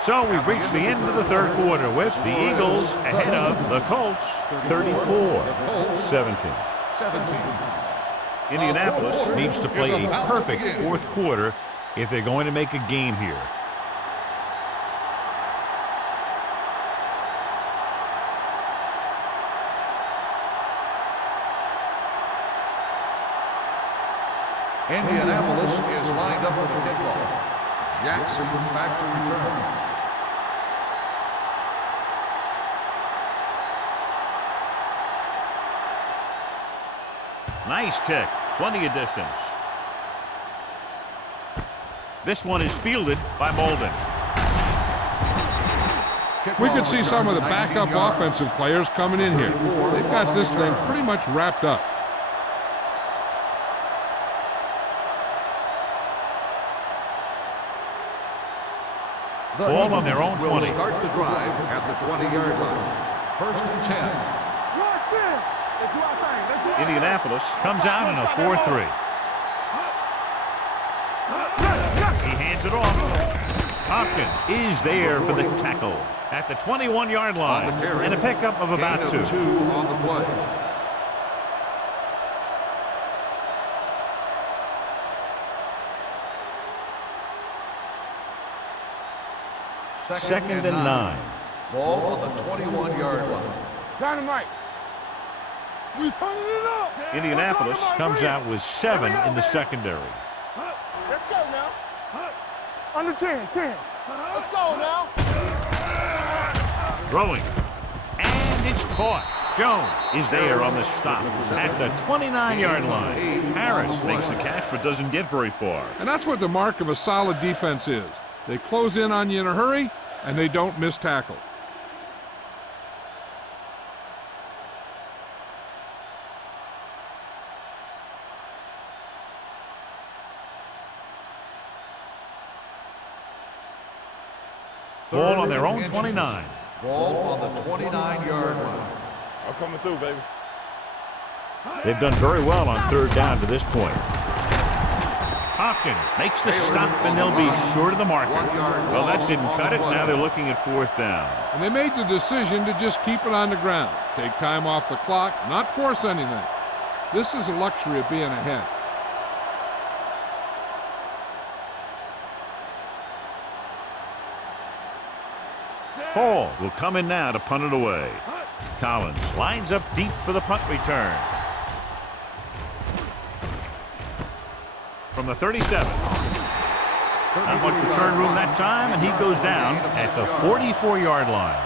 So we've reached the end of the third quarter with the Eagles ahead of the Colts 34-17. Indianapolis needs to play a perfect fourth quarter if they're going to make a game here. Indianapolis is lined up for the kickoff. Jackson back to return. Nice kick. Plenty of distance. This one is fielded by Molden. We could see some of the backup offensive players coming in here. They've got this thing pretty much wrapped up. Ball on their own 20. Will start the drive at the 20-yard line. 1st and 10. Rush in. Let's do our thing. Let's do our Indianapolis comes out in a 4-3. He hands it off. Hopkins is there for the tackle at the 21-yard line and a pickup of about 2. 2 on the play. Second and 9. Ball on the 21-yard line. Dynamite. We turning it up. Indianapolis comes out with 7 in the secondary. Let's go now. Under 10. Let's go now. Throwing. And it's caught. Jones is there on the stop at the 29-yard line. Harris makes the catch but doesn't get very far. And that's what the mark of a solid defense is. They close in on you in a hurry, and they don't miss tackle. Ball on their own 29. Ball on the 29-yard line. I'm coming through, baby. They've done very well on 3rd down to this point. Hopkins makes the stop, and they'll be short of the marker. Well, that didn't cut it. Now they're looking at 4th down. And they made the decision to just keep it on the ground. Take time off the clock, not force anything. This is a luxury of being ahead. Hall will come in now to punt it away. Collins lines up deep for the punt return. From the 37. Not much return room that time, and he goes down at the 44-yard line.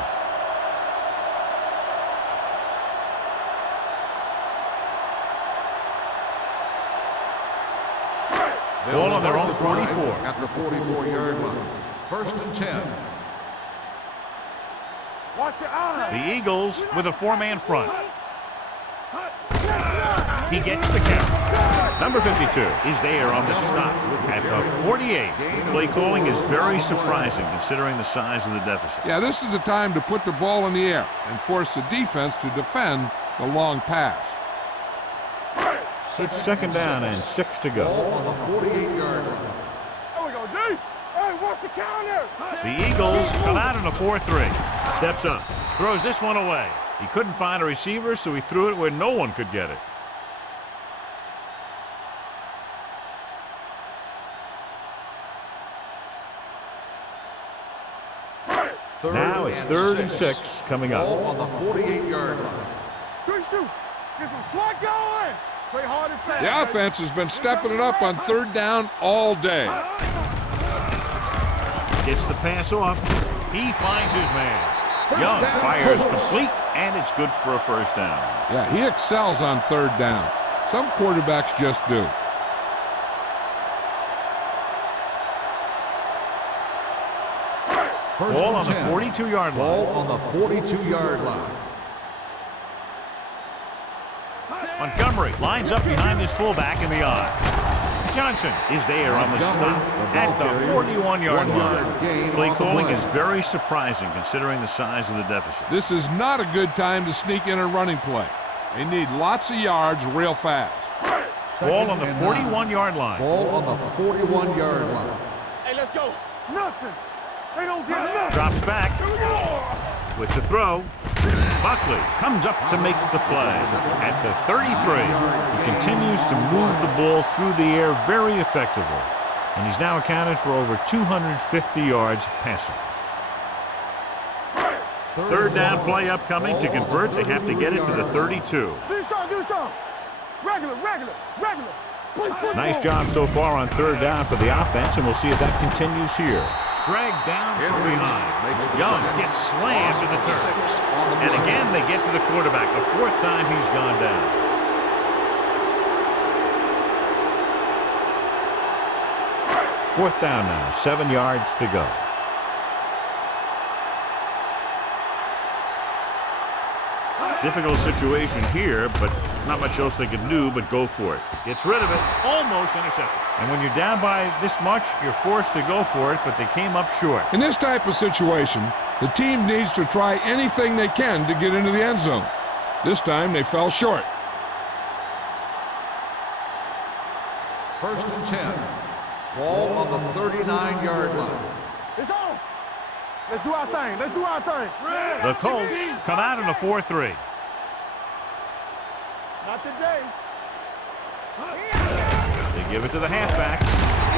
Ball on their own 44. At the 44-yard line. 1st and 10. Watch your eyes. The Eagles with a 4-man front. He gets the count. Number 52 is there on the stop at the 48. Play calling is very surprising considering the size of the deficit. Yeah, this is a time to put the ball in the air and force the defense to defend the long pass. It's 2nd down and 6 to Ball go. on the 48-yard line. There we go, D. Hey, watch the counter. The Eagles come out in a 4-3. Steps up, throws this one away. He couldn't find a receiver, so he threw it where no one could get it. Now it's 3rd and 6 coming Ball up. on the 48-yard line. Good shoot. Get some slot going. Play hard and fast. The offense has been stepping it up on 3rd down all day. Gets the pass off. He finds his man. Young fires complete, and it's good for a 1st down. Yeah, he excels on 3rd down. Some quarterbacks just do. Ball on the 42-yard line. Ball on the 42-yard line. Montgomery lines up behind his fullback in the eye. Johnson is there on the stop at the 41-yard line. Play calling is very surprising considering the size of the deficit. This is not a good time to sneak in a running play. They need lots of yards real fast. Ball on the 41-yard line. Ball on the 41-yard line. Hey, let's go. Nothing. They don't get nothing. Drops back with the throw. Buckley comes up to make the play at the 33. He continues to move the ball through the air very effectively, and he's now accounted for over 250 yards passing. 3rd down play upcoming. To convert, they have to get it to the 32. Do something. Regular. play football. Nice job so far on third down for the offense, and we'll see if that continues here. Dragged down from behind. Young gets slammed to the turf. And again, they get to the quarterback. The fourth time he's gone down. Fourth down now, 7 yards to go. Difficult situation here, but not much else they can do but go for it. Gets rid of it, almost intercepted. And when you're down by this much, you're forced to go for it, but they came up short. In this type of situation, the team needs to try anything they can to get into the end zone. This time they fell short. First and 10. Ball on the 39-yard line. It's on. Let's do our thing. Let's do our thing. The Colts come out in a 4-3. Not today. They give it to the halfback.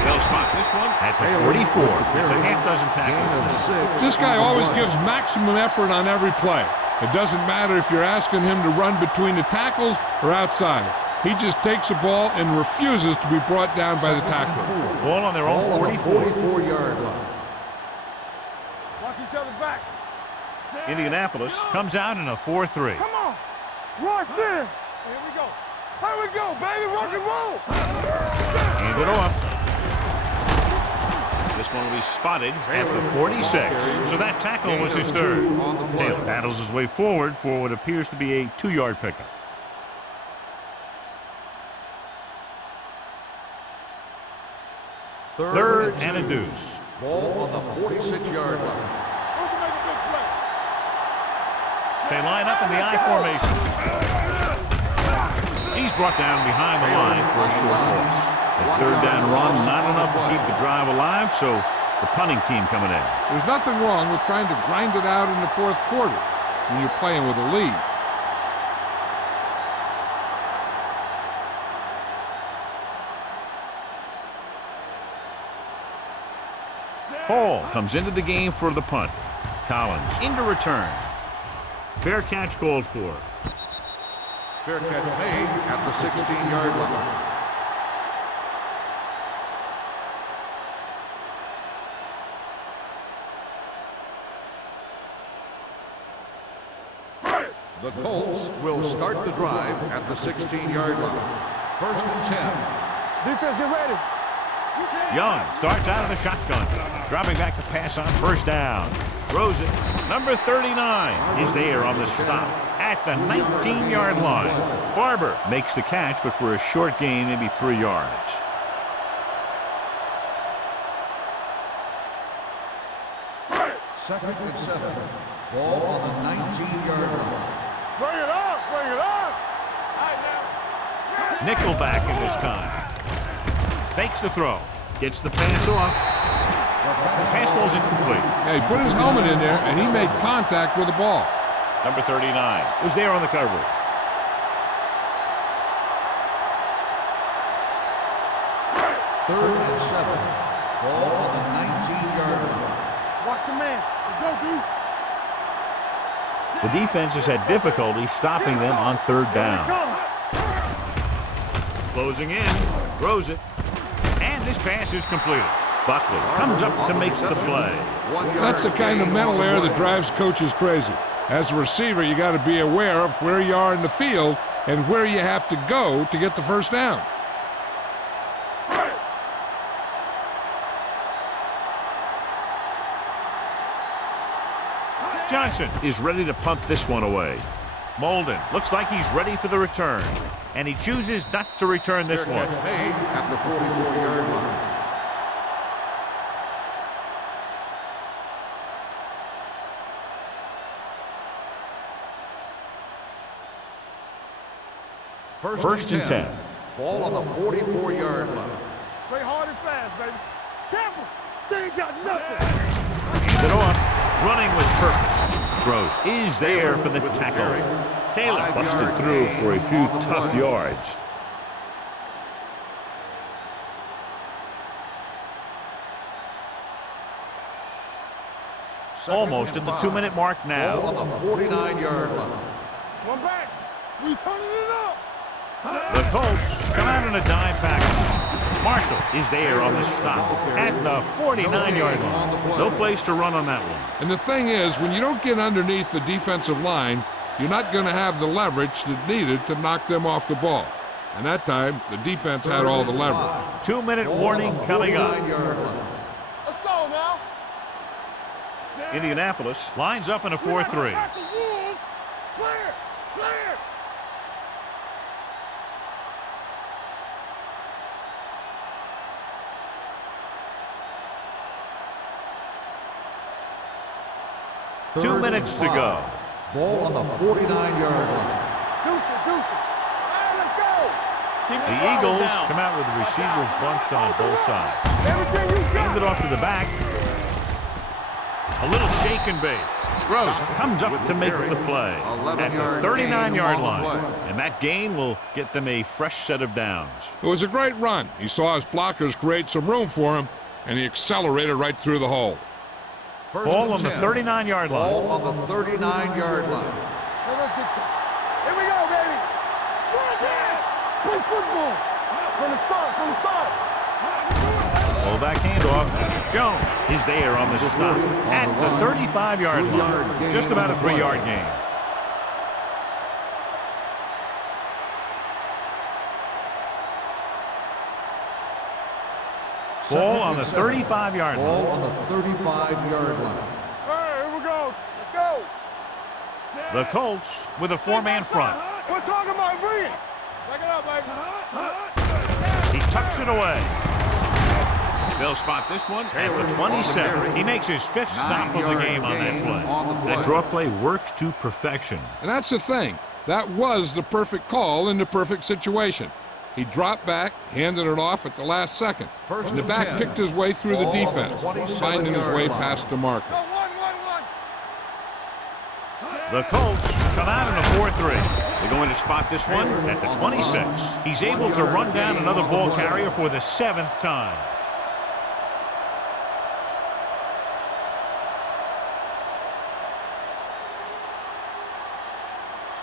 They'll spot this one at the 44. It's a half dozen tackles. This guy always gives maximum effort on every play. It doesn't matter if you're asking him to run between the tackles or outside. He just takes the ball and refuses to be brought down by the tackler. Ball on their own 44-yard line. Watch each other back. Indianapolis comes out in a 4-3. Come on. Rush in. Here we go. Here we go, baby. Rock and roll. Hand it off. This one will be spotted at the 46. So that tackle was his third. Taylor battles his way forward for what appears to be a 2-yard pickup. Third and a deuce. Ball on the 46-yard line. They line up in the I formation. He's brought down behind the line for a short loss. That third down run, not enough to keep the drive alive, so the punting team coming in. There's nothing wrong with trying to grind it out in the fourth quarter when you're playing with a lead. Hall comes into the game for the punt. Collins into return. Fair catch called for. Fair catch made at the 16-yard line. The Colts will start the drive at the 16-yard line. First and 10. Defense, get ready. Young starts out of the shotgun. Dropping back to pass on first down. Throws it. Number 39 is there on the stop at the 19-yard line. Barber makes the catch, but for a short gain, maybe 3 yards. Second and 7. Ball on the 19-yard line. Bring it up. Bring it up. Nickelback in this time. Fakes the throw. Gets the pass off. Pass ball's incomplete. Yeah, he put his helmet in there, and he made contact with the ball. Number 39 was there on the coverage. Third and 7. Ball on the 19-yard line. Watch your man. Let's go, dude. The defense has had difficulty stopping them on third down. Closing in. Throws it. And this pass is completed. Buckley comes up to make the play. That's the kind of mental error that drives coaches crazy. As a receiver, you got to be aware of where you are in the field and where you have to go to get the first down. Johnson is ready to punt this one away. Molden looks like he's ready for the return, and he chooses not to return this one. Catch made at the 44-yard line. First and 10. Ball on the 44-yard line. Play hard and fast, baby. Careful. They ain't got nothing. Hands it off. Running with purpose. Gross is there for the tackle. Taylor busted through for a few tough yards. Almost at the 2-minute mark now. Ball on the 49-yard line. One back. We turning it up. The Colts come out in a dime package. Marshall is there on the stop at the 49-yard line. No place to run on that one. And the thing is, when you don't get underneath the defensive line, you're not going to have the leverage that's needed to knock them off the ball. And that time, the defense had all the leverage. 2-minute warning coming up. Let's go now. Indianapolis lines up in a 4-3. Clear, clear. Two minutes to go. Ball on the 49-yard line. Deuce it. Hey, let's go. The Eagles come out with the receivers bunched on both sides. Everything you got. Hand it off to the back. A little shake and bake. Gross comes up to make the play at the 39-yard line. And that gain will get them a fresh set of downs. It was a great run. He saw his blockers create some room for him, and he accelerated right through the hole. Ball on the 39-yard line. Ball on the 39-yard line. Let's get to here we go, baby. Play football. From the start. Fullback handoff. Jones is there on the stop at the 35-yard line. Just about a 3-yard gain. Ball on the 35-yard line. Ball on the 35-yard line. All right, here we go. Let's go. The Colts with a 4-man front. We're talking about bringing. Back it up, baby. He tucks it away. They'll spot this one at the 27. He makes his 5th stop of the game on that play. That draw play works to perfection. And that's the thing. That was the perfect call in the perfect situation. He dropped back, handed it off at the last second. And the back picked his way through the defense, finding his way past the marker. The Colts come out in a 4-3. They're going to spot this one at the 26. He's able to run down another ball carrier for the 7th time.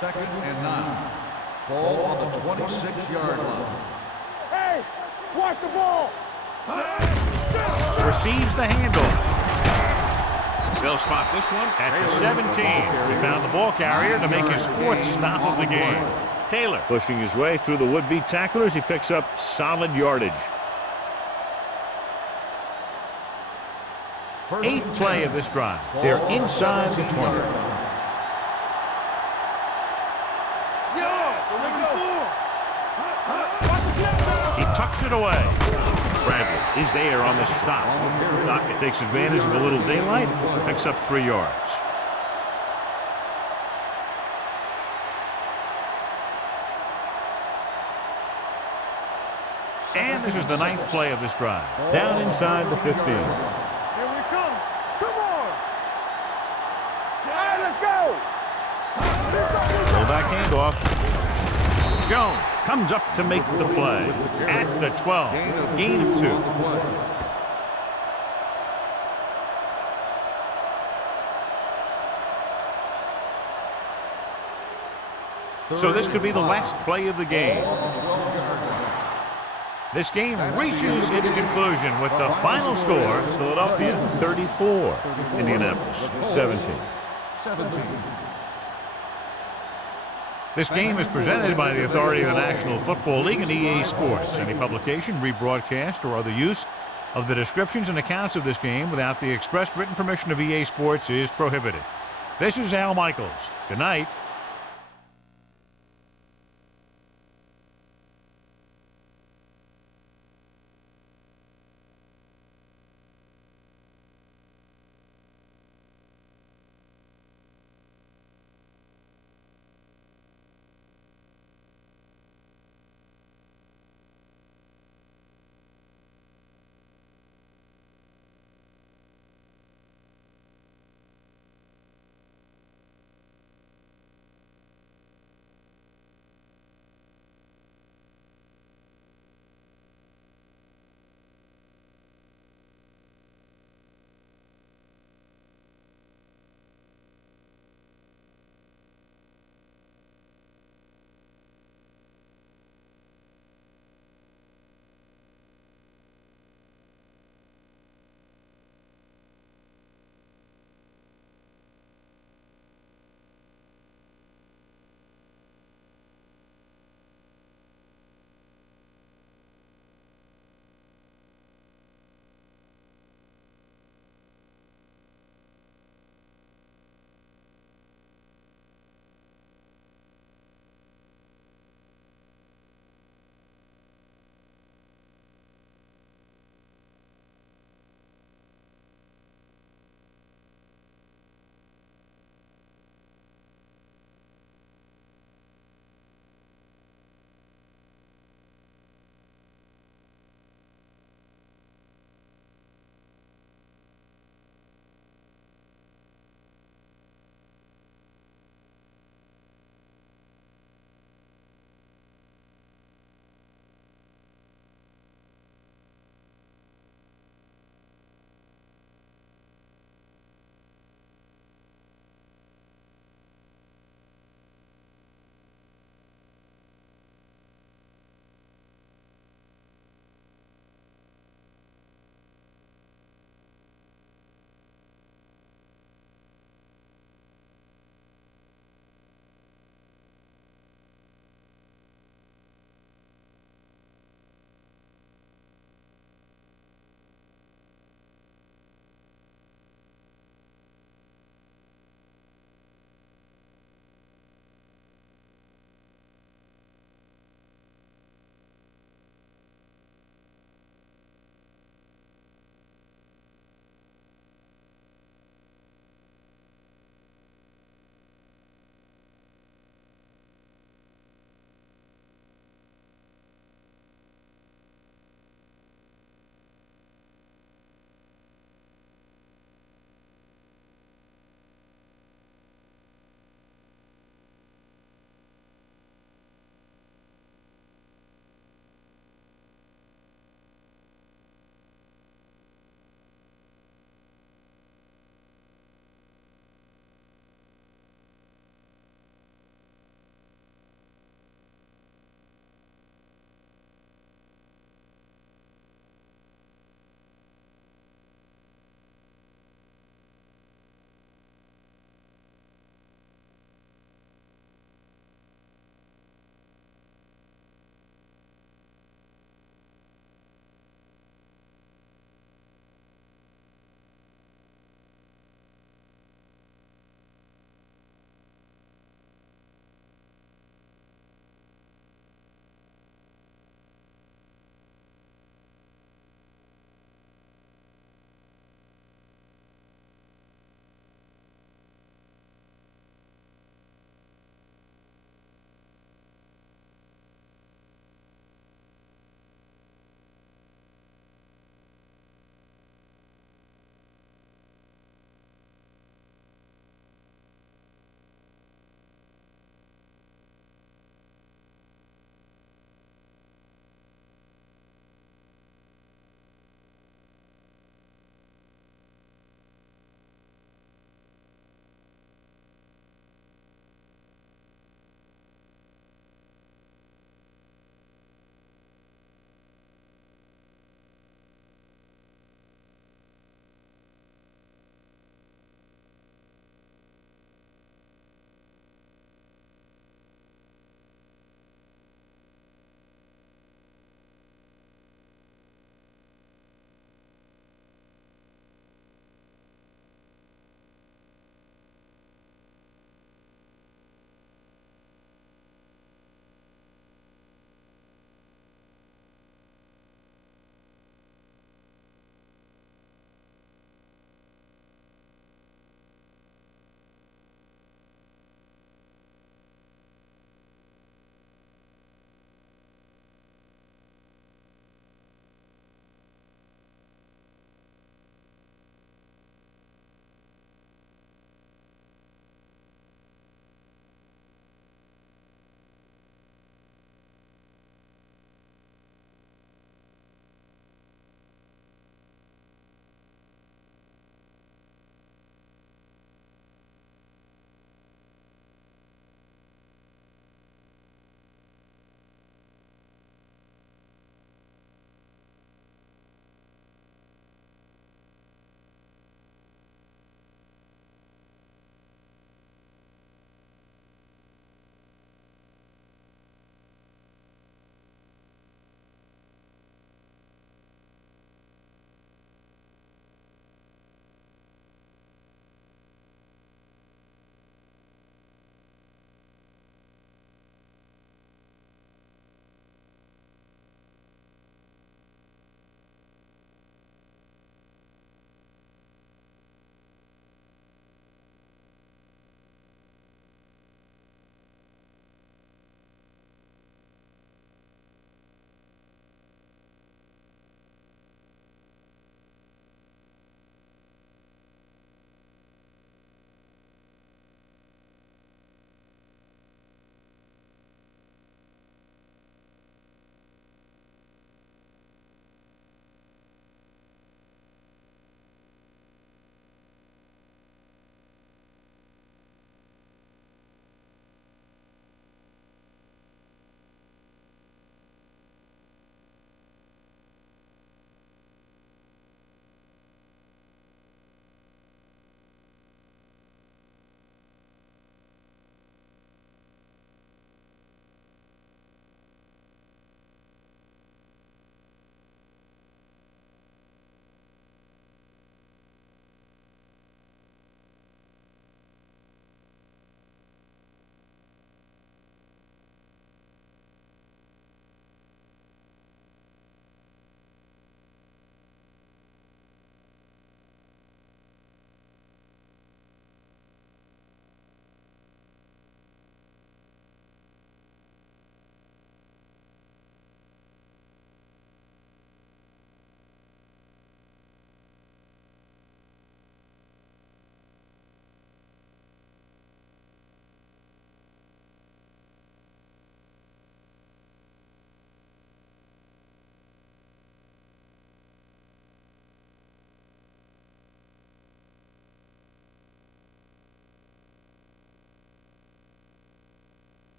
Second and 9. Ball on the 26-yard line. Hey, watch the ball. Receives the handoff. They'll spot this one at the 17. He found the ball carrier to make his 4th stop of the game. Taylor pushing his way through the would-be tacklers. He picks up solid yardage. 8th play of this drive. They're inside the 20. He tucks it away. Bradley is there on the stop. Dockett takes advantage of a little daylight, picks up 3 yards. And this is the 9th play of this drive. Down inside the 15. Here we come. Come on. Hey, let's go. Fullback handoff. Jones comes up to make the play at the 12. Gain of 2. So this could be the last play of the game. This game reaches its conclusion with the final score, Philadelphia 34, Indianapolis 17. This game is presented by the authority of the National Football League and EA Sports. Any publication, rebroadcast, or other use of the descriptions and accounts of this game without the expressed written permission of EA Sports is prohibited. This is Al Michaels. Good night.